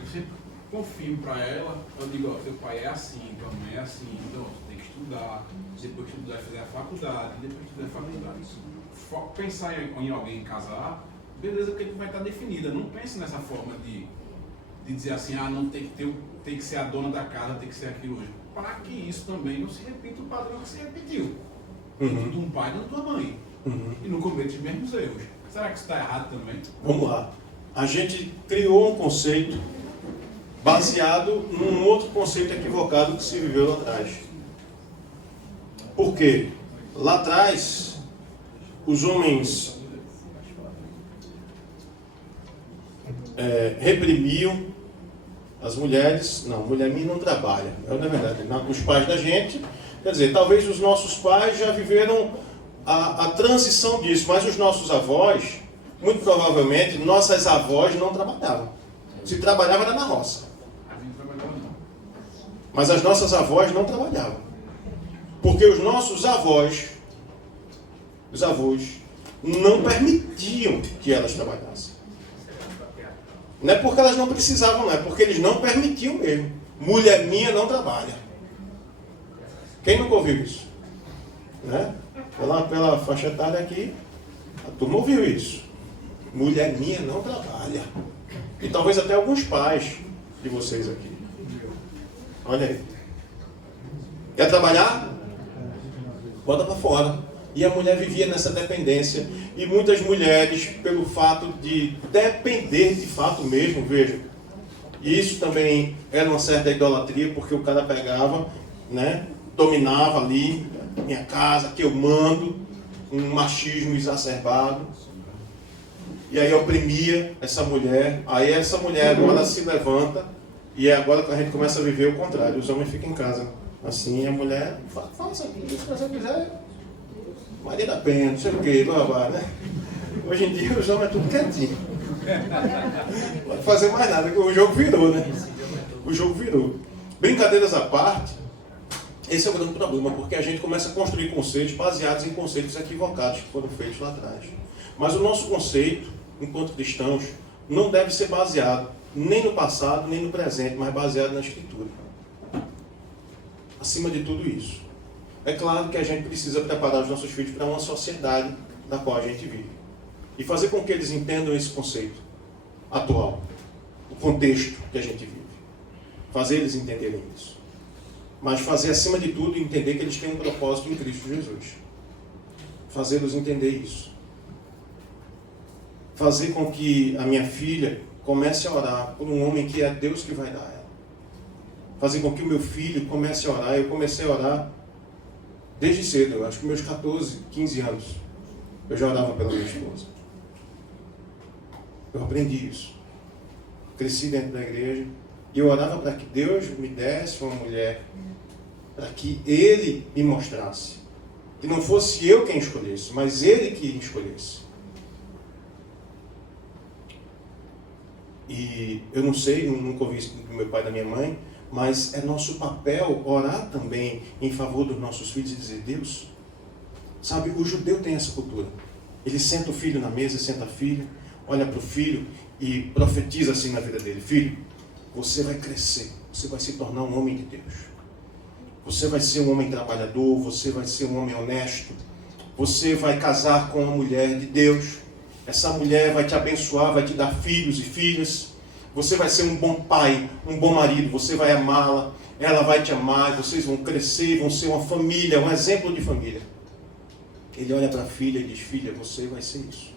Eu sempre confirmo para ela, eu digo: ó, teu pai é assim, tua mãe é assim, então tu tem que estudar, depois que estudar fazer a faculdade, depois que estudar a faculdade. Pensar em alguém casar, beleza, que ele vai estar definida. Não pense nessa forma de dizer assim: não tem que ser a dona da casa, tem que ser aquilo hoje. Para que isso também não se repita o padrão que se repetiu. De um pai e de uma mãe. E não comete os mesmos erros. Será que isso está errado também? Vamos lá. A gente criou um conceito baseado num outro conceito equivocado que se viveu lá atrás. Por quê? Lá atrás, os homens reprimiam as mulheres. Não, mulher minha não trabalha. Não é verdade. Os pais da gente, quer dizer, talvez os nossos pais já viveram a transição disso, mas os nossos avós, muito provavelmente, nossas avós não trabalhavam. Se trabalhava era na roça. Mas as nossas avós não trabalhavam. Porque os nossos avós, não permitiam que elas trabalhassem. Não é porque elas não precisavam, não. É porque eles não permitiam mesmo. Mulher minha não trabalha. Quem nunca ouviu isso? Né? Pela faixa etária aqui, a turma ouviu isso. Mulher minha não trabalha. E talvez até alguns pais de vocês aqui. Olha aí. Quer trabalhar? Bota para fora. E a mulher vivia nessa dependência. E muitas mulheres, pelo fato de depender de fato mesmo, vejam, isso também era uma certa idolatria, porque o cara pegava, né, dominava ali, minha casa, que eu mando, um machismo exacerbado. E aí oprimia essa mulher. Aí essa mulher agora se levanta, e é agora que a gente começa a viver o contrário. Os homens ficam em casa. Assim, a mulher, faça aqui, se você quiser, Maria da Penha, não sei o que, blá blá, né? Hoje em dia os homens é tudo quietinho. Não pode fazer mais nada, o jogo virou, né? O jogo virou. Brincadeiras à parte, esse é o grande problema, porque a gente começa a construir conceitos baseados em conceitos equivocados que foram feitos lá atrás. Mas o nosso conceito, enquanto cristãos, não deve ser baseado nem no passado, nem no presente, mas baseado na Escritura. Acima de tudo isso. É claro que a gente precisa preparar os nossos filhos para uma sociedade da qual a gente vive. E fazer com que eles entendam esse conceito atual, o contexto que a gente vive. Fazer eles entenderem isso. Mas fazer, acima de tudo, entender que eles têm um propósito em Cristo Jesus. Fazê-los entender isso. Fazer com que a minha filha comece a orar por um homem que é Deus que vai dar a ela. Fazer com que o meu filho comece a orar. Eu comecei a orar desde cedo, eu acho que meus 14, 15 anos. Eu já orava pela minha esposa. Eu aprendi isso. Cresci dentro da igreja. E eu orava para que Deus me desse uma mulher, para que Ele me mostrasse. Que não fosse eu quem escolhesse, mas Ele que escolhesse. E eu não sei, nunca ouvi isso do meu pai e da minha mãe, mas é nosso papel orar também em favor dos nossos filhos e dizer: Deus, sabe, o judeu tem essa cultura. Ele senta o filho na mesa, senta a filha, olha para o filho e profetiza assim na vida dele: filho, você vai crescer, você vai se tornar um homem de Deus. Você vai ser um homem trabalhador, você vai ser um homem honesto, você vai casar com uma mulher de Deus. Essa mulher vai te abençoar, vai te dar filhos e filhas. Você vai ser um bom pai, um bom marido, você vai amá-la, ela vai te amar, vocês vão crescer, vão ser uma família, um exemplo de família. Ele olha para a filha e diz: filha, você vai ser isso.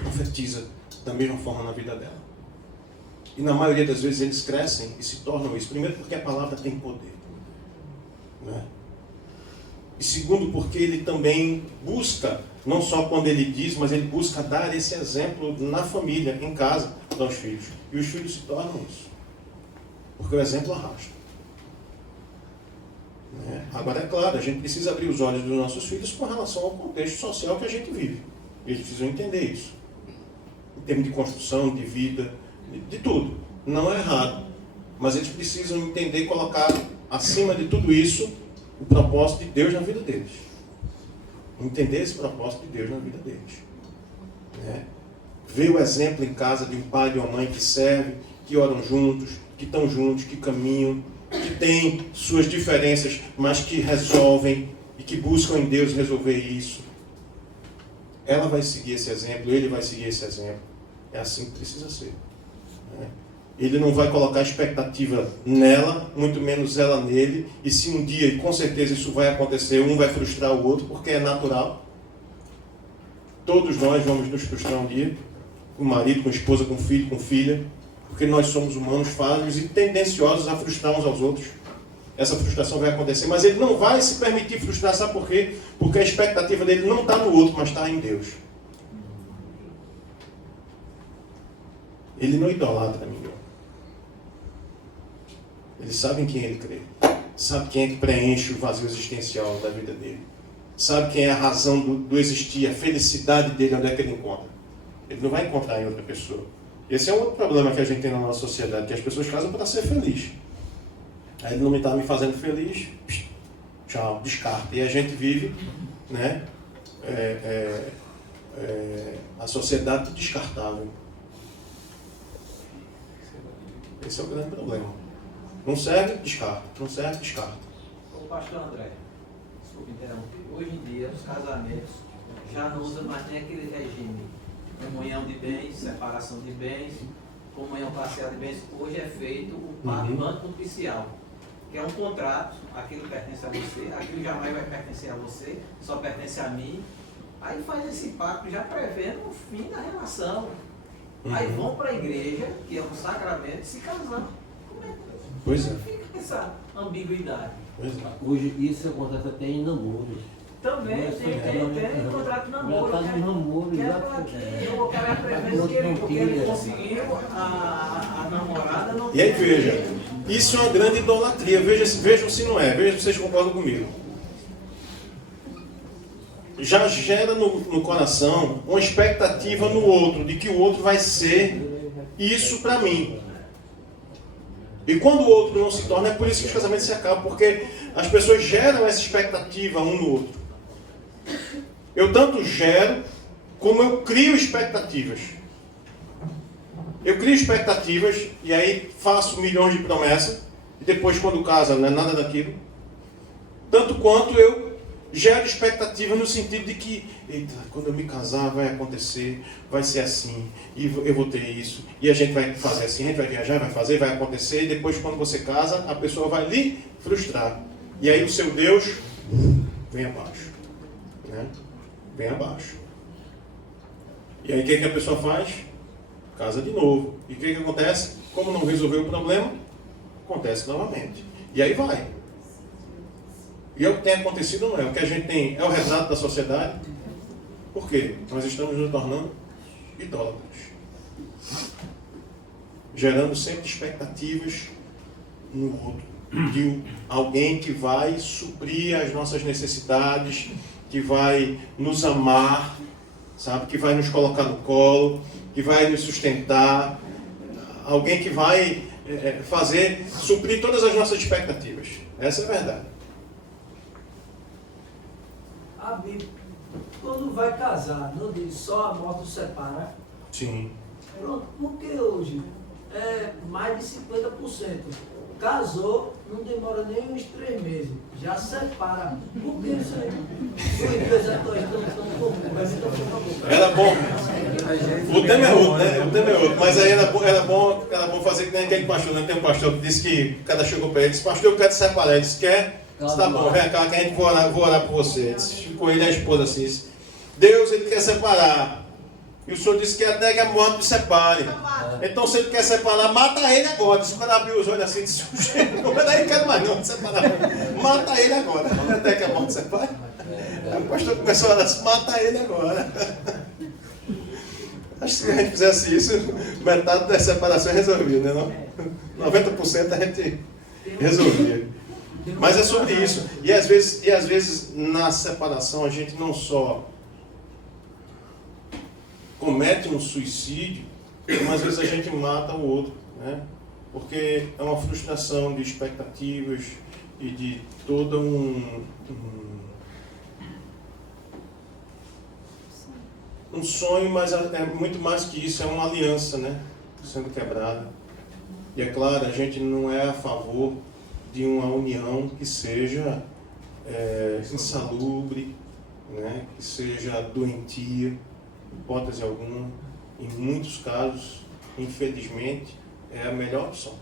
Profetiza da mesma forma na vida dela. E na maioria das vezes eles crescem e se tornam isso. Primeiro porque a palavra tem poder. Né? E segundo porque ele também busca, não só quando ele diz, mas ele busca dar esse exemplo na família, em casa, para os filhos. E os filhos se tornam isso. Porque o exemplo arrasta. Agora, é claro, a gente precisa abrir os olhos dos nossos filhos com relação ao contexto social que a gente vive. Eles precisam entender isso. Em termos de construção, de vida, de tudo. Não é errado. Mas eles precisam entender e colocar acima de tudo isso o propósito de Deus na vida deles. Entender esse propósito de Deus na vida deles. Ver o exemplo em casa de um pai e de uma mãe que servem, que oram juntos, que estão juntos, que caminham, que têm suas diferenças, mas que resolvem e que buscam em Deus resolver isso. Ela vai seguir esse exemplo, ele vai seguir esse exemplo. É assim que precisa ser. Ele não vai colocar expectativa nela, muito menos ela nele, e se um dia, e com certeza isso vai acontecer, um vai frustrar o outro, porque é natural. Todos nós vamos nos frustrar um dia, com o marido, com a esposa, com o filho, com a filha, porque nós somos humanos, falhos e tendenciosos a frustrar uns aos outros. Essa frustração vai acontecer, mas ele não vai se permitir frustrar, sabe por quê? Porque a expectativa dele não está no outro, mas está em Deus. Ele não idolatra ninguém. Ele sabe em quem ele crê. Sabe quem é que preenche o vazio existencial da vida dele. Sabe quem é a razão do existir, a felicidade dele, onde é que ele encontra. Ele não vai encontrar em outra pessoa. Esse é um outro problema que a gente tem na nossa sociedade, que as pessoas casam para ser feliz. Aí ele não está me fazendo feliz, tchau, descarta. E a gente vive, né, a sociedade descartável. Esse é o grande problema. Não serve, descarta. Não serve, descarta. Ô pastor André, desculpa interromper. Hoje em dia, os casamentos já não usam mais nem aquele regime. Comunhão de bens, separação de bens, comunhão parcial de bens. Hoje é feito o pacto nupcial, que é um contrato, aquilo pertence a você, aquilo jamais vai pertencer a você, só pertence a mim. Aí faz esse pacto já prevendo o fim da relação. Aí vão para a igreja, que é um sacramento, se casar. Pois é. Fica essa ambiguidade. Pois é. Hoje isso acontece até em namoros. Também tem contrato de namoro. O cara prevendo que ele conseguiu a namorada. Não. E aí veja, isso é uma grande idolatria. Vejam se não é, vejam se vocês concordam comigo. Já gera no coração uma expectativa no outro, de que o outro vai ser isso para mim. E quando o outro não se torna, é por isso que os casamentos se acabam, porque as pessoas geram essa expectativa um no outro. Eu tanto gero, como eu crio expectativas. Eu crio expectativas, e aí faço milhões de promessas, e depois quando casa não é nada daquilo. Tanto quanto eu gero expectativa no sentido de que, eita, quando eu me casar vai acontecer, vai ser assim, e eu vou ter isso, e a gente vai fazer assim, a gente vai viajar, vai fazer, vai acontecer, e depois quando você casa, a pessoa vai lhe frustrar. E aí o seu Deus vem abaixo. Né? Vem abaixo. E aí o que a pessoa faz? Casa de novo. E o que acontece? Como não resolveu o problema, acontece novamente. E aí vai. E é o que tem acontecido, não é? O que a gente tem é o retrato da sociedade. Por quê? Nós estamos nos tornando idólatras. Gerando sempre expectativas no outro. De alguém que vai suprir as nossas necessidades, que vai nos amar, sabe? Que vai nos colocar no colo, que vai nos sustentar. Alguém que vai suprir todas as nossas expectativas. Essa é a verdade. A Bíblia, quando vai casar, não diz só a morte os separa. Sim. Pronto, porque hoje é mais de 50%. Casou, não demora nem uns 3 meses. Já separa. Por que isso aí? Era bom. O tema é outro, né? O tema é outro. Mas aí era bom fazer que nem aquele pastor, né? Tem um pastor que disse que o cara chegou para ele e disse, pastor, eu quero te separar. Ele disse, quer? Disse, tá bom, vem cá que a gente vou orar por você. Ele disse, ficou ele e a esposa assim, disse, Deus, ele quer separar. E o senhor disse que até que a morte me separe. Então, se ele quer separar, mata ele agora. Disse, quando abriu os olhos assim, disse, não quero mais não separar. Mata ele agora. Até que a morte separe. Aí o pastor começou a orar, disse, mata ele agora. Acho que se a gente fizesse isso, metade da separação é resolvida, né? Não? 90% a gente resolvia. Mas é sobre isso. E às vezes na separação a gente não só comete um suicídio, mas às vezes a gente mata o outro, né? Porque é uma frustração de expectativas e de todo um sonho, mas é muito mais que isso, é uma aliança, né? Sendo quebrada. E é claro, a gente não é a favor de uma união que seja insalubre, né? Que seja doentia, hipótese alguma. Em muitos casos, infelizmente, é a melhor opção.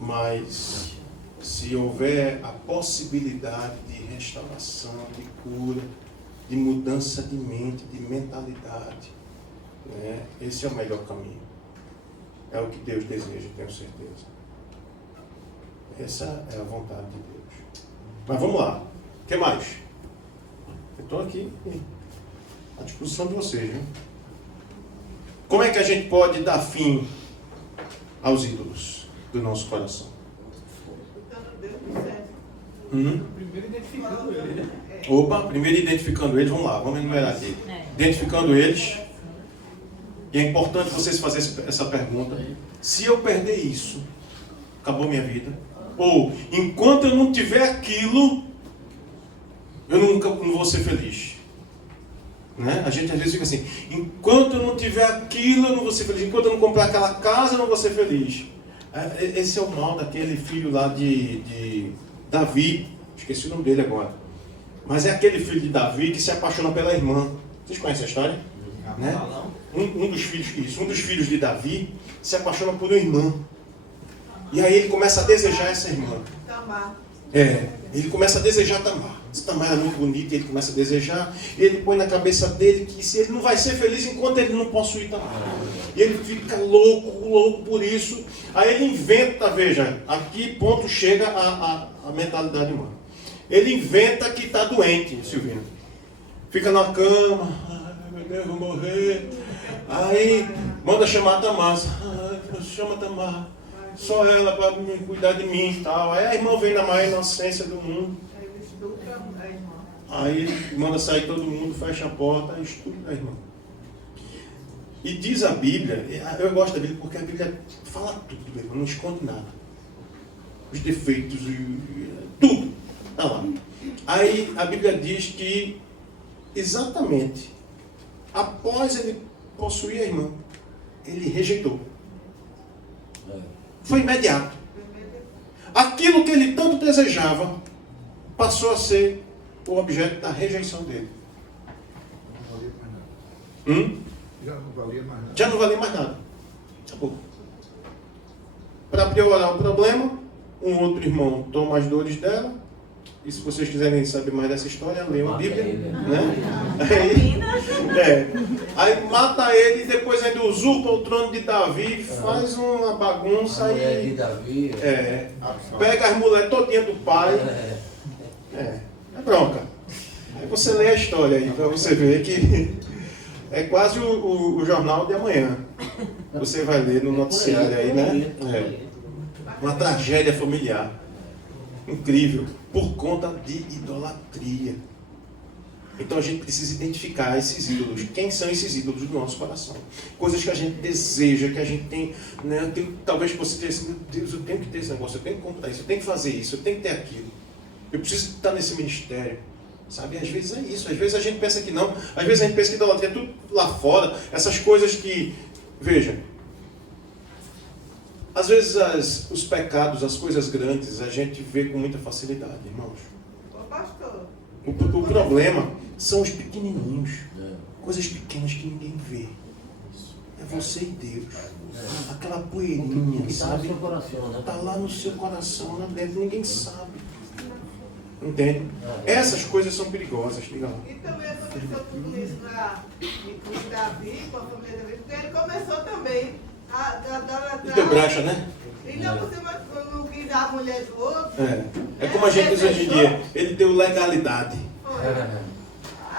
Mas se houver a possibilidade de restauração, de cura, de mudança de mente, de mentalidade, né? Esse é o melhor caminho. É o que Deus deseja, tenho certeza. Essa é a vontade de Deus. Mas vamos lá. O que mais? Eu estou aqui à disposição de vocês, viu? Como é que a gente pode dar fim aos ídolos do nosso coração? Primeiro identificando ele. Opa, primeiro identificando eles, vamos lá, vamos enumerar aqui. Identificando eles, e é importante vocês fazerem essa pergunta: se eu perder isso, acabou minha vida? Ou, enquanto eu não tiver aquilo, eu nunca não vou ser feliz. Né? A gente às vezes fica assim, enquanto eu não tiver aquilo, eu não vou ser feliz. Enquanto eu não comprar aquela casa, eu não vou ser feliz. Esse é o mal daquele filho lá de Davi, esqueci o nome dele agora. Mas é aquele filho de Davi que se apaixona pela irmã. Vocês conhecem a história? Né? Um dos filhos de Davi se apaixona por uma irmã. E aí ele começa a desejar essa irmã. Ele começa a desejar Tamar. Tamar é muito bonita, ele começa a desejar. Ele põe na cabeça dele que se ele não vai ser feliz enquanto ele não possuir Tamar. E ele fica louco por isso. Aí ele inventa, veja, aqui ponto chega a mentalidade humana. Ele inventa que está doente, Silvino. Fica na cama, ai meu Deus, vou morrer. Aí manda chamar a Tamar. Chama a Tamar. Só ela para cuidar de mim e tal. Aí a irmã vem na maior inocência do mundo. Aí manda sair todo mundo, fecha a porta e estupra a irmã. E diz a Bíblia, eu gosto da Bíblia porque a Bíblia fala tudo, não esconde nada. Os defeitos, tudo. Tá lá. Aí a Bíblia diz que, exatamente, após ele possuir a irmã, ele rejeitou. Foi imediato. Aquilo que ele tanto desejava passou a ser o objeto da rejeição dele. Já não valia mais nada. Já não valia mais nada. Acabou. Para piorar o problema, um outro irmão toma as dores dela. E se vocês quiserem saber mais dessa história, leiam a Bíblia. Né? Aí mata ele e depois ainda usurpa o trono de Davi, faz uma bagunça e. De Davi. Pega as mulheres todinhas do pai. É bronca. Aí você lê a história aí, para você ver que é quase o jornal de amanhã. Você vai ler no noticiário aí, né? Uma tragédia familiar. Incrível. Por conta de idolatria. Então a gente precisa identificar esses ídolos. Quem são esses ídolos do nosso coração? Coisas que a gente deseja, que a gente tem, né? Talvez você tenha assim, meu Deus, eu tenho que ter esse negócio, eu tenho que comprar isso, eu tenho que fazer isso, eu tenho que ter aquilo. Eu preciso estar nesse ministério. Sabe? Às vezes é isso. Às vezes a gente pensa que não. Às vezes a gente pensa que idolatria é tudo lá fora. Essas coisas que... Veja. Às vezes os pecados, as coisas grandes, a gente vê com muita facilidade, irmãos. O problema são os pequenininhos. Coisas pequenas que ninguém vê. É você e Deus. Aquela poeirinha, que sabe? Está no seu coração, né? Está lá no seu coração, lá dentro, ninguém sabe. Entende? Essas coisas são perigosas, diga lá. E também aconteceu tudo isso com Davi, com a família Davi, porque ele começou também a E deu brecha, né? E não, você não quis dar a mulher do outro. É como a gente diz hoje em dia, ele deu legalidade.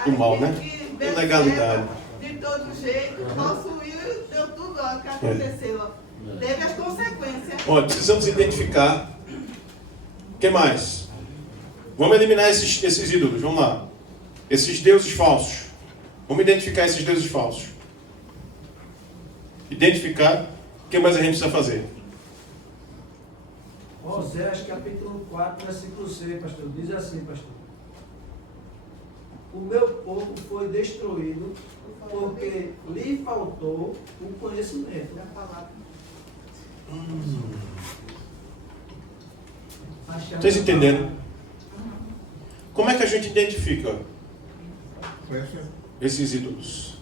O mal, né? Deu legalidade. De todo jeito, possuiu, deu tudo o que aconteceu. Teve as consequências. Olha, precisamos identificar. O que mais? Vamos eliminar esses ídolos, vamos lá. Esses deuses falsos. Vamos identificar esses deuses falsos. Identificar. O que mais a gente precisa fazer? Oséias capítulo 4, versículo 6, pastor. Diz assim, pastor. O meu povo foi destruído porque lhe faltou o conhecimento. Vocês entenderam? Como é que a gente identifica esses ídolos?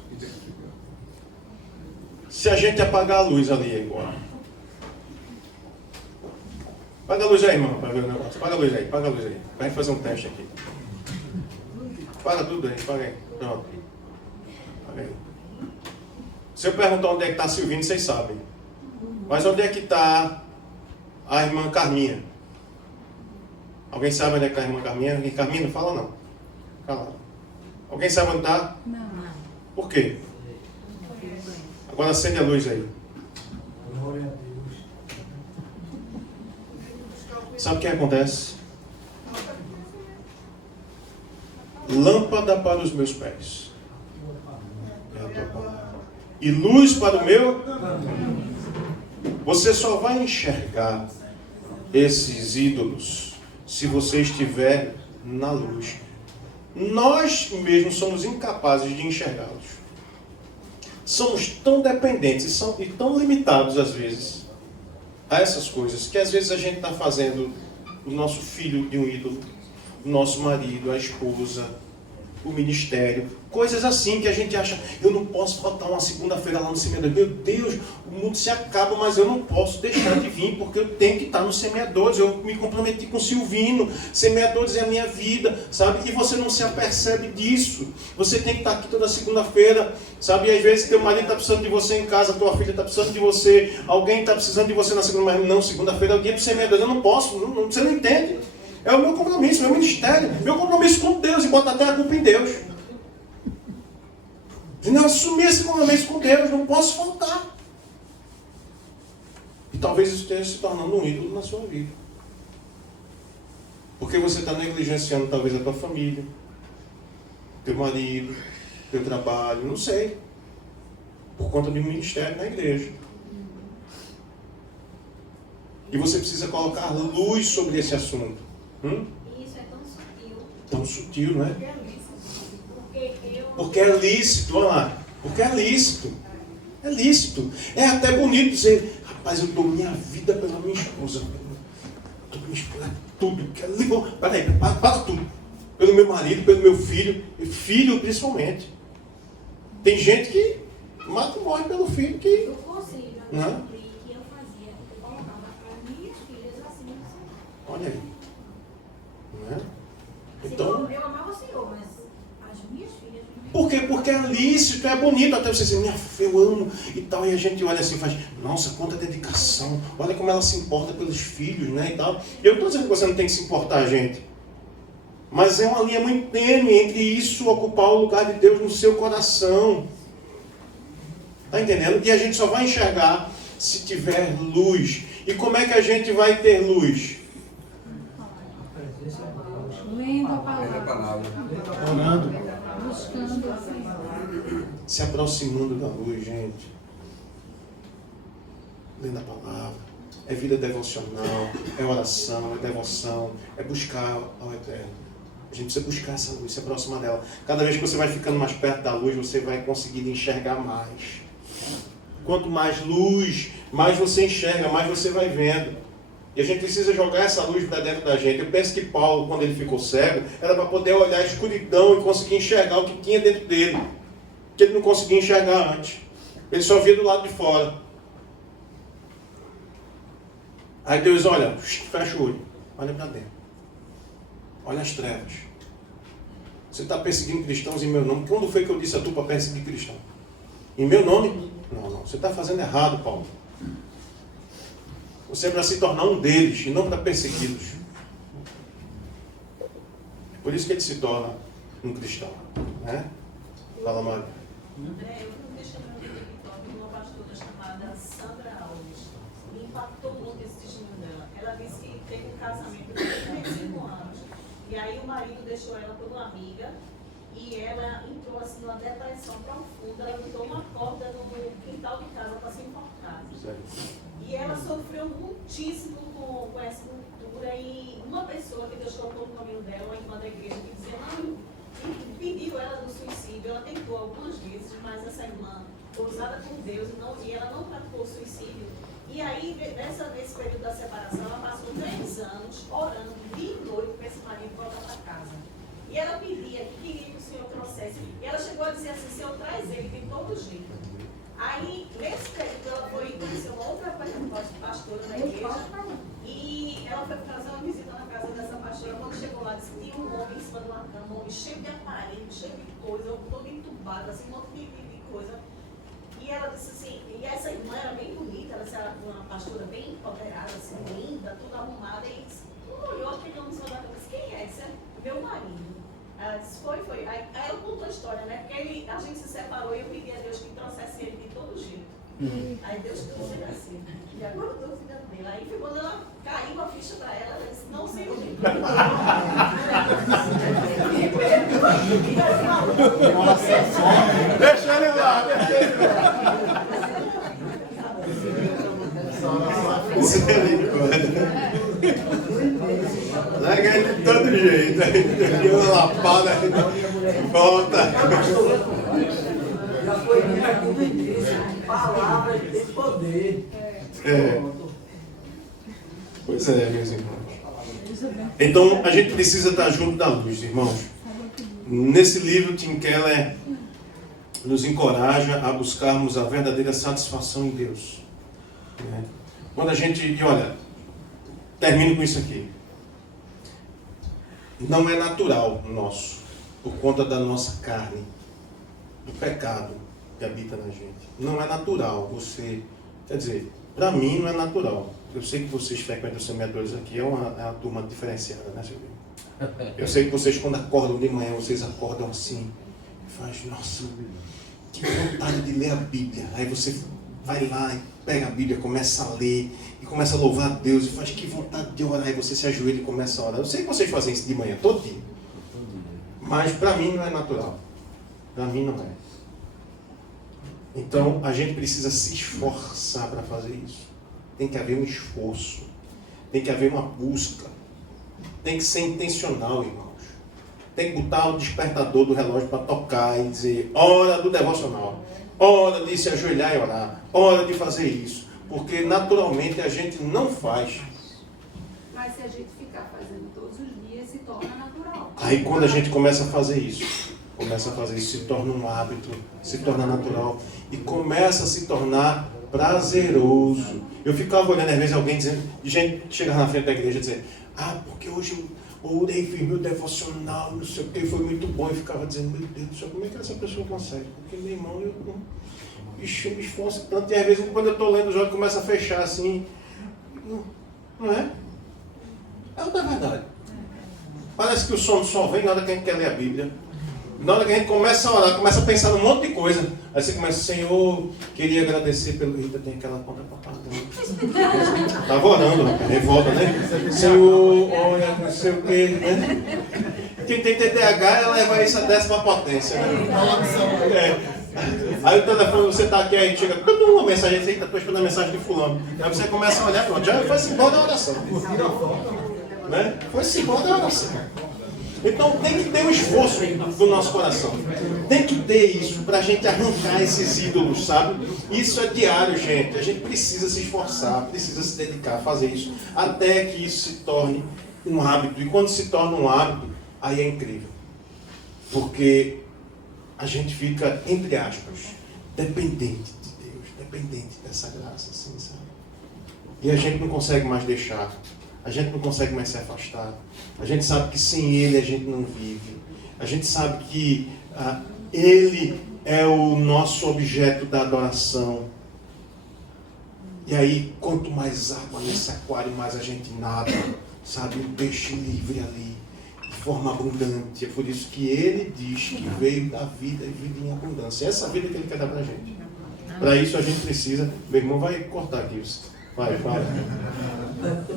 Se a gente apagar a luz ali agora. Apaga a luz aí, irmão, para ver o negócio. Apaga a luz aí, apaga a luz aí. Vai fazer um teste aqui. Apaga tudo aí, apaga aí. Pronto. Apaga aí. Se eu perguntar onde é que está a Silvina, vocês sabem. Mas onde é que está a irmã Carminha? Alguém sabe onde é que está a irmã Carminha? Carminha não fala não. Cala. Alguém sabe onde está? Não. Por quê? Agora acende a luz aí. Glória a Deus. Sabe o que acontece? Lâmpada para os meus pés. É a tua palavra. E luz para o meu. Você só vai enxergar esses ídolos se você estiver na luz. Nós mesmos somos incapazes de enxergá-los. Somos tão dependentes e tão limitados às vezes a essas coisas, que às vezes a gente está fazendo o nosso filho de um ídolo, o nosso marido, a esposa, o ministério, coisas assim que a gente acha, eu não posso faltar uma segunda-feira lá no semeador. Meu Deus, o mundo se acaba, mas eu não posso deixar de vir, porque eu tenho que estar nos semeadores. Eu me comprometi com o Silvino, semeadores é a minha vida, sabe? E você não se apercebe disso. Você tem que estar aqui toda segunda-feira, sabe? E às vezes teu marido está precisando de você em casa, tua filha está precisando de você, alguém está precisando de você na segunda, mas não, segunda-feira é o dia do semeador. Eu não posso, você não entende. É o meu compromisso, meu ministério, meu compromisso com Deus, e botar até a culpa em Deus. E não assumir esse compromisso com Deus, não posso faltar. E talvez isso esteja se tornando um ídolo na sua vida. Porque você está negligenciando talvez a tua família, teu marido, teu trabalho, não sei. por conta de um ministério na igreja. E você precisa colocar luz sobre esse assunto. E isso é tão sutil. Tão sutil, não é? Porque eu... Porque é lícito, olha lá. Porque é lícito. É lícito. É até bonito dizer, rapaz, eu dou minha vida pela minha esposa. Dou minha esposa, tudo. Peraí, para tudo. Pelo meu marido, pelo meu filho. Filho, principalmente. Tem gente que mata e morre pelo filho que... Eu consigo, eu Não é? descobri que eu fazia, eu colocava as minhas filhas acima do Senhor. Olha aí. Não é? Assim, Então... eu amava o Senhor, mas as minhas filhas... Por quê? Porque é lícito, é bonito até você dizer, minha filha, eu amo e tal. E a gente olha assim e faz, nossa, quanta dedicação. Olha como ela se importa pelos filhos, né, e tal. E eu não estou dizendo que você não tem que se importar, gente. Mas é uma linha muito tênue entre isso ocupar o lugar de Deus no seu coração. Está entendendo? E a gente só vai enxergar se tiver luz. E como é que a gente vai ter luz? Lendo a palavra. Orando. Buscando. Se aproximando da luz, gente. Lendo a palavra. É vida devocional, é oração, é devoção, é buscar ao Eterno. A gente precisa buscar essa luz, se aproximar dela. Cada vez que você vai ficando mais perto da luz, você vai conseguir enxergar mais. Quanto mais luz, mais você enxerga, mais você vai vendo. E a gente precisa jogar essa luz para dentro da gente. Eu penso que Paulo, quando ele ficou cego, era para poder olhar a escuridão e conseguir enxergar o que tinha dentro dele. Que ele não conseguia enxergar antes. Ele só via do lado de fora. Aí Deus olha, fecha o olho, olha para dentro. Olha as trevas. Você está perseguindo cristãos em meu nome. Quando foi que eu disse a tu para perseguir cristão? Em meu nome? Não, não. Você está fazendo errado, Paulo. Você é para se tornar um deles e não para persegui-los. É por isso que ele se torna um cristão. Né? Fala, Mário. André, eu não deixei meu TikTok de uma pastora chamada Sandra Alves. Me impactou muito esse testemunho dela. Ela disse que teve um casamento de 35 anos. E aí o marido deixou ela por uma amiga. E ela entrou assim numa depressão profunda. Ela botou uma corda no quintal de casa para se enforcar. E ela sofreu muitíssimo com essa cultura. E uma pessoa que Deus colocou no caminho dela, uma irmã da igreja, que dizia, não, e pediu ela do suicídio. Ela tentou algumas vezes, mas essa irmã foi usada por Deus e ela não praticou o suicídio. E aí, nesse período da separação, ela passou 3 anos orando dia e noite para esse marido voltar para casa. E ela pedia que queria que o Senhor trouxesse. E ela chegou a dizer assim, Senhor, traz ele de todo jeito. Aí, nesse período, ela foi conhecer uma outra pastora da igreja. E ela foi fazer uma visita na casa dessa pastora. Quando chegou lá, disse que tinha um homem em cima de uma cama, um homem cheio de aparelho, cheio de coisa, todo entubado, assim, um monte de coisa. E ela disse assim, e essa irmã era bem bonita, ela era uma pastora bem empoderada, assim, linda, tudo arrumada. E olhou aquele homem em cima da cama e disse, quem é? Esse é meu marido. Ela disse, foi. Aí ela contou a história, né? Porque a gente se separou e eu pedi a Deus que trouxesse ele de todo jeito. Aí Deus trouxe ele assim. E agora eu estou cuidando dele. Aí foi quando ela caiu a ficha para ela, ela disse, não sei o que. Deixa ele lá, deixa ele lá. Larga ele de todo jeito. Aí uma lapada, volta. Já foi dito aqui no início, palavras têm poder. É. Pois é, meus irmãos. Então, a gente precisa estar junto da luz, irmãos. Nesse livro, Tim Keller nos encoraja a buscarmos a verdadeira satisfação em Deus. Quando a gente... E olha, termino com isso aqui. Não é natural nosso, por conta da nossa carne, do pecado que habita na gente. Não é natural você... Quer dizer, para mim não é natural. Eu sei que vocês frequentam os semeadores aqui, é uma turma diferenciada, né, Silvio? Eu sei que vocês, quando acordam de manhã, vocês acordam assim, e faz, nossa, que vontade de ler a Bíblia. Aí você vai lá e pega a Bíblia, começa a ler, e começa a louvar a Deus, e faz, que vontade de orar. Aí você se ajoelha e começa a orar. Eu sei que vocês fazem isso de manhã, todo dia. Mas para mim não é natural. Para mim não é. Então, a gente precisa se esforçar para fazer isso. Tem que haver um esforço. Tem que haver uma busca. Tem que ser intencional, irmãos. Tem que botar o despertador do relógio para tocar e dizer, hora do devocional, hora de se ajoelhar e orar, hora de fazer isso. Porque, naturalmente, a gente não faz. Mas se a gente ficar fazendo todos os dias, se torna natural. Aí, quando a gente começa a fazer isso, se torna um hábito, se torna natural e começa a se tornar prazeroso. Eu ficava olhando, às vezes, alguém dizendo, gente chegava na frente da igreja e dizendo, porque hoje eu orei, fiz meu devocional, não sei o que, foi muito bom. E ficava dizendo, meu Deus do céu, como é que essa pessoa consegue? Porque, meu irmão, eu me esforço tanto. E às vezes, quando eu estou lendo, os olhos começam a fechar assim. Não é? É outra verdade. Parece que o sono só vem na hora que a gente quer ler a Bíblia. Na hora que a gente começa a orar, começa a pensar num monte de coisa. Aí você começa, Senhor, queria agradecer pelo... Eita, tem aquela conta para pagar. Estava orando, revolta, né? Senhor, olha, não sei o quê, né? Quem tem TDAH, ela leva isso à 10ª potência, né? Aí o telefone, você está aqui, aí chega uma mensagem, eita, estou esperando a mensagem de fulano. Aí você começa a olhar, pronto, já foi-se embora da oração. Né? Foi-se embora da oração. Então tem que ter um esforço do nosso coração. Tem que ter isso para a gente arrancar esses ídolos, sabe? Isso é diário, gente. A gente precisa se esforçar, precisa se dedicar a fazer isso, até que isso se torne um hábito. E quando se torna um hábito, aí é incrível. Porque a gente fica, entre aspas, dependente de Deus, dependente dessa graça, assim, sabe? E a gente não consegue mais deixar. A gente não consegue mais se afastar. A gente sabe que sem Ele a gente não vive. A gente sabe que Ele é o nosso objeto da adoração. E aí, quanto mais água nesse aquário, mais a gente nada. Sabe? Um peixe livre ali, de forma abundante. É por isso que Ele diz que veio da vida e vida em abundância. Essa vida que Ele quer dar pra gente. Para isso a gente precisa... Meu irmão vai cortar aqui. Vai, fala.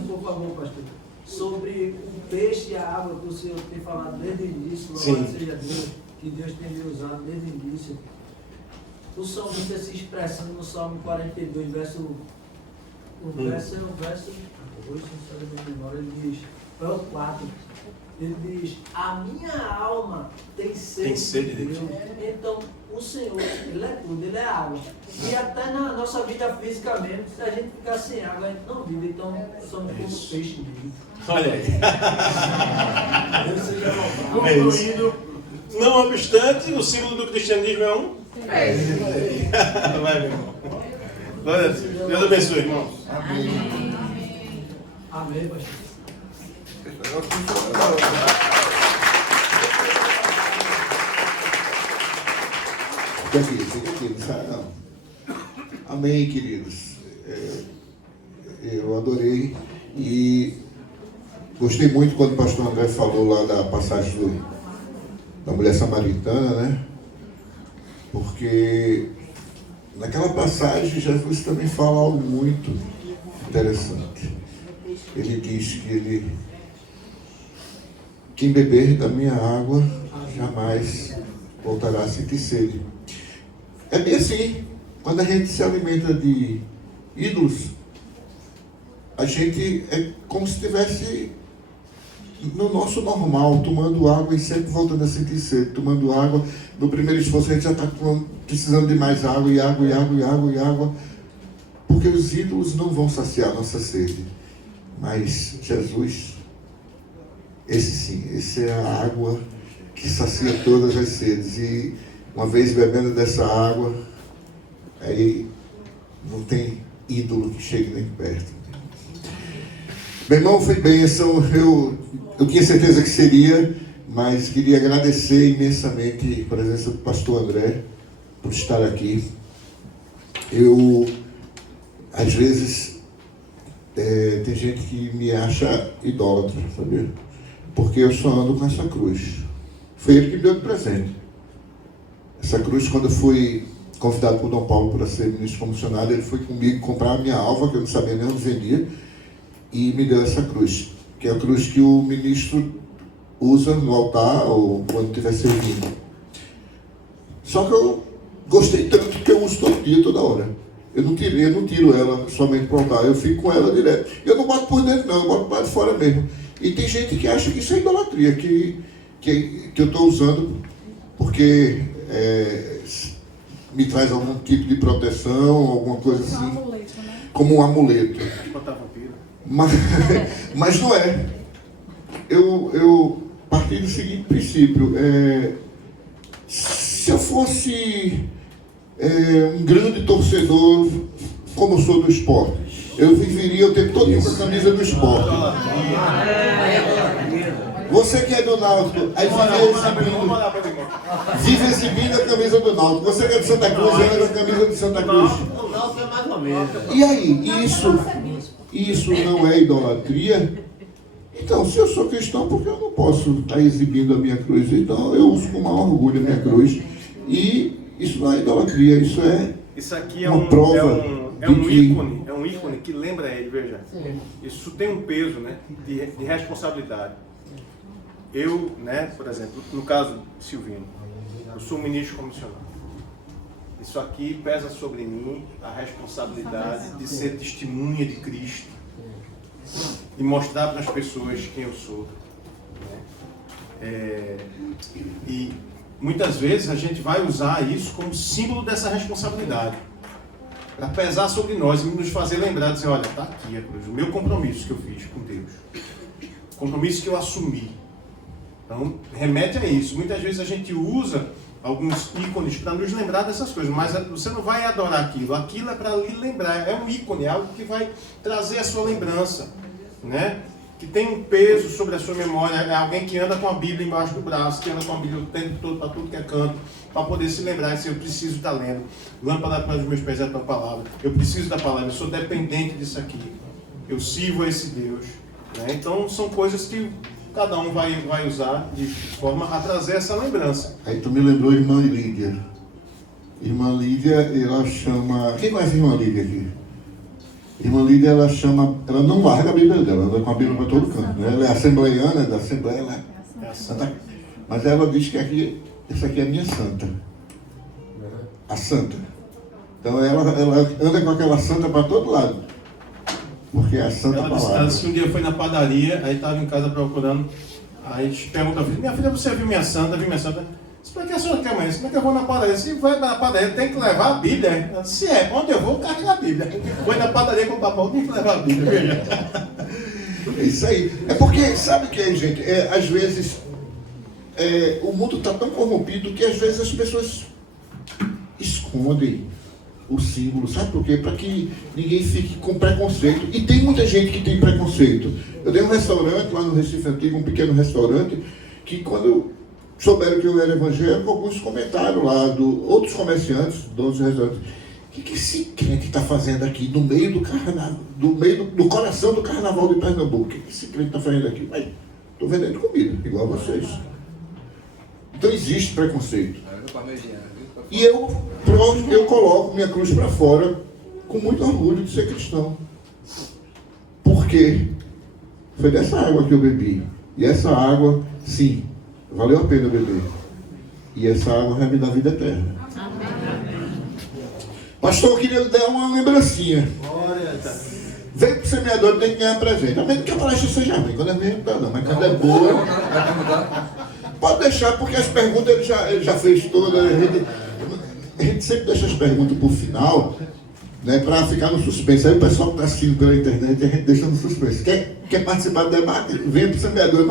Por favor, pastor. Sobre o peixe e a água que o Senhor tem falado desde o início, louvado seja Deus, que Deus tem me usado desde o início. O salmista se expressando no Salmo 42, verso 2, se não sabe a memória, ele diz, é o 4. Ele diz, a minha alma tem sede de Deus. Então, o Senhor, Ele é tudo, Ele é água. E até na nossa vida física mesmo, se a gente ficar sem água, a gente não vive. Então, somos como peixe mesmo. Olha aí. Deus seja louvado. Concluindo, não obstante, o símbolo do cristianismo é um peixe. Vai, meu irmão. Glória a Deus. Deus abençoe, irmãos. Amém. Amém, pastor. Fica aqui, não sai não. Amém, queridos. Eu adorei e gostei muito quando o pastor André falou lá da passagem da mulher samaritana, né? Porque naquela passagem Jesus também fala algo muito interessante. Ele diz que quem beber da minha água jamais voltará a sentir sede. É bem assim, quando a gente se alimenta de ídolos, a gente é como se estivesse no nosso normal, tomando água e sempre voltando a sentir sede, tomando água. No primeiro esforço a gente já está precisando de mais água, e água, e água, e água, e água, porque os ídolos não vão saciar a nossa sede. Mas Jesus, esse sim, esse é a água que sacia todas as sedes. E uma vez bebendo dessa água, aí não tem ídolo que chegue nem perto. Meu irmão, foi bênção. Eu tinha certeza que seria, mas queria agradecer imensamente a presença do pastor André por estar aqui. Às vezes, tem gente que me acha idólatra, sabia? Porque eu só ando com essa cruz. Foi ele que me deu de presente. Essa cruz, quando eu fui convidado por Dom Paulo para ser ministro comissionário, ele foi comigo comprar a minha alva, que eu não sabia nem onde vendia, e me deu essa cruz, que é a cruz que o ministro usa no altar ou quando estiver servindo. Só que eu Gostei tanto que eu uso todo dia, toda hora. Eu não tiro ela somente para o altar, eu fico com ela direto. Eu não boto por dentro não, eu boto para fora mesmo. E tem gente que acha que isso é idolatria, que eu estou usando porque me traz algum tipo de proteção, alguma coisa assim. Como um amuleto. Mas não é. Eu parti do seguinte princípio. Se eu fosse um grande torcedor, como eu sou do esporte, eu viveria o tempo todo com a camisa do esporte. Você que é do Náutico, aí vive exibindo a camisa do Náutico. Você que é de Santa Cruz, anda a camisa de Santa Cruz. O Náutico é mais ou menos. E aí, isso não é idolatria? Então, se eu sou cristão, por que eu não posso estar exibindo a minha cruz? Então, eu uso com maior orgulho a minha cruz. E isso não é idolatria, isso aqui é uma prova um ícone que lembra ele, veja. Isso tem um peso, né, de responsabilidade. Eu, né, por exemplo, no caso de Silvino, eu sou ministro comissionado. Isso aqui pesa sobre mim a responsabilidade de ser testemunha de Cristo e mostrar para as pessoas quem eu sou. Né? E muitas vezes a gente vai usar isso como símbolo dessa responsabilidade, para pesar sobre nós e nos fazer lembrar, dizer, olha, está aqui a cruz, o meu compromisso que eu fiz com Deus, o compromisso que eu assumi. Então, remete a isso. Muitas vezes a gente usa alguns ícones para nos lembrar dessas coisas, mas você não vai adorar aquilo. Aquilo é para lhe lembrar, é um ícone, é algo que vai trazer a sua lembrança, né? Que tem um peso sobre a sua memória. É alguém que anda com a Bíblia embaixo do braço, que anda com a Bíblia o tempo todo, para tudo que é canto, para poder se lembrar e dizer, eu preciso estar lendo. Lâmpada para os meus pés é a tua palavra. Eu preciso da palavra, eu sou dependente disso aqui. Eu sirvo a esse Deus. Né? Então, são coisas que cada um vai usar de forma a trazer essa lembrança. Aí tu me lembrou irmã Lídia. Irmã Lídia, ela chama... Quem conhece a irmã Lídia aqui? Irmã Lídia, ela chama... Ela não larga a Bíblia dela, ela anda com a Bíblia para todo canto. Né? Ela é assembleiana, da Assembleia. Ela é santa. Mas ela diz que aqui, essa aqui é a minha santa. A santa. Então ela anda com aquela santa para todo lado. Porque é a santa palavra. Ela disse que um dia foi na padaria, aí estava em casa procurando, aí pergunta a filha, minha filha, você viu minha santa? Viu minha santa? Disse, para que a senhora quer amanhã? Como é que eu vou na padaria? Se vai na padaria, tem que levar a Bíblia. Ela disse, onde eu vou, carrega a Bíblia. Foi na padaria com o papel, tem que levar a Bíblia. É isso aí. É porque, sabe o que é, gente? Às vezes, o mundo está tão corrompido que às vezes as pessoas escondem o símbolo, sabe por quê? Para que ninguém fique com preconceito. E tem muita gente que tem preconceito. Eu dei um restaurante lá no Recife Antigo, um pequeno restaurante, que quando souberam que eu era evangélico, alguns comentaram lá, outros comerciantes, donos de restaurantes, o que esse crente está fazendo aqui no meio do carnaval, do coração do carnaval de Pernambuco? O que esse crente está fazendo aqui? Mas estou vendendo comida, igual a vocês. Então existe preconceito. E eu coloco minha cruz para fora com muito orgulho de ser cristão. Por quê? Foi dessa água que eu bebi. E essa água, sim, valeu a pena beber. E essa água vai me dar vida eterna. Pastor, eu queria lhe dar uma lembrancinha. Vem pro semeador, tem que ganhar presente. A menos que a palestra seja ruim. Quando é ruim, não dá não. Mas quando é boa, pode deixar, porque as perguntas ele já fez todas. A gente sempre deixa as perguntas por final, né, para ficar no suspense. Aí o pessoal que está assistindo pela internet, a gente deixa no suspense. Quer participar do debate? Venha para o semeador.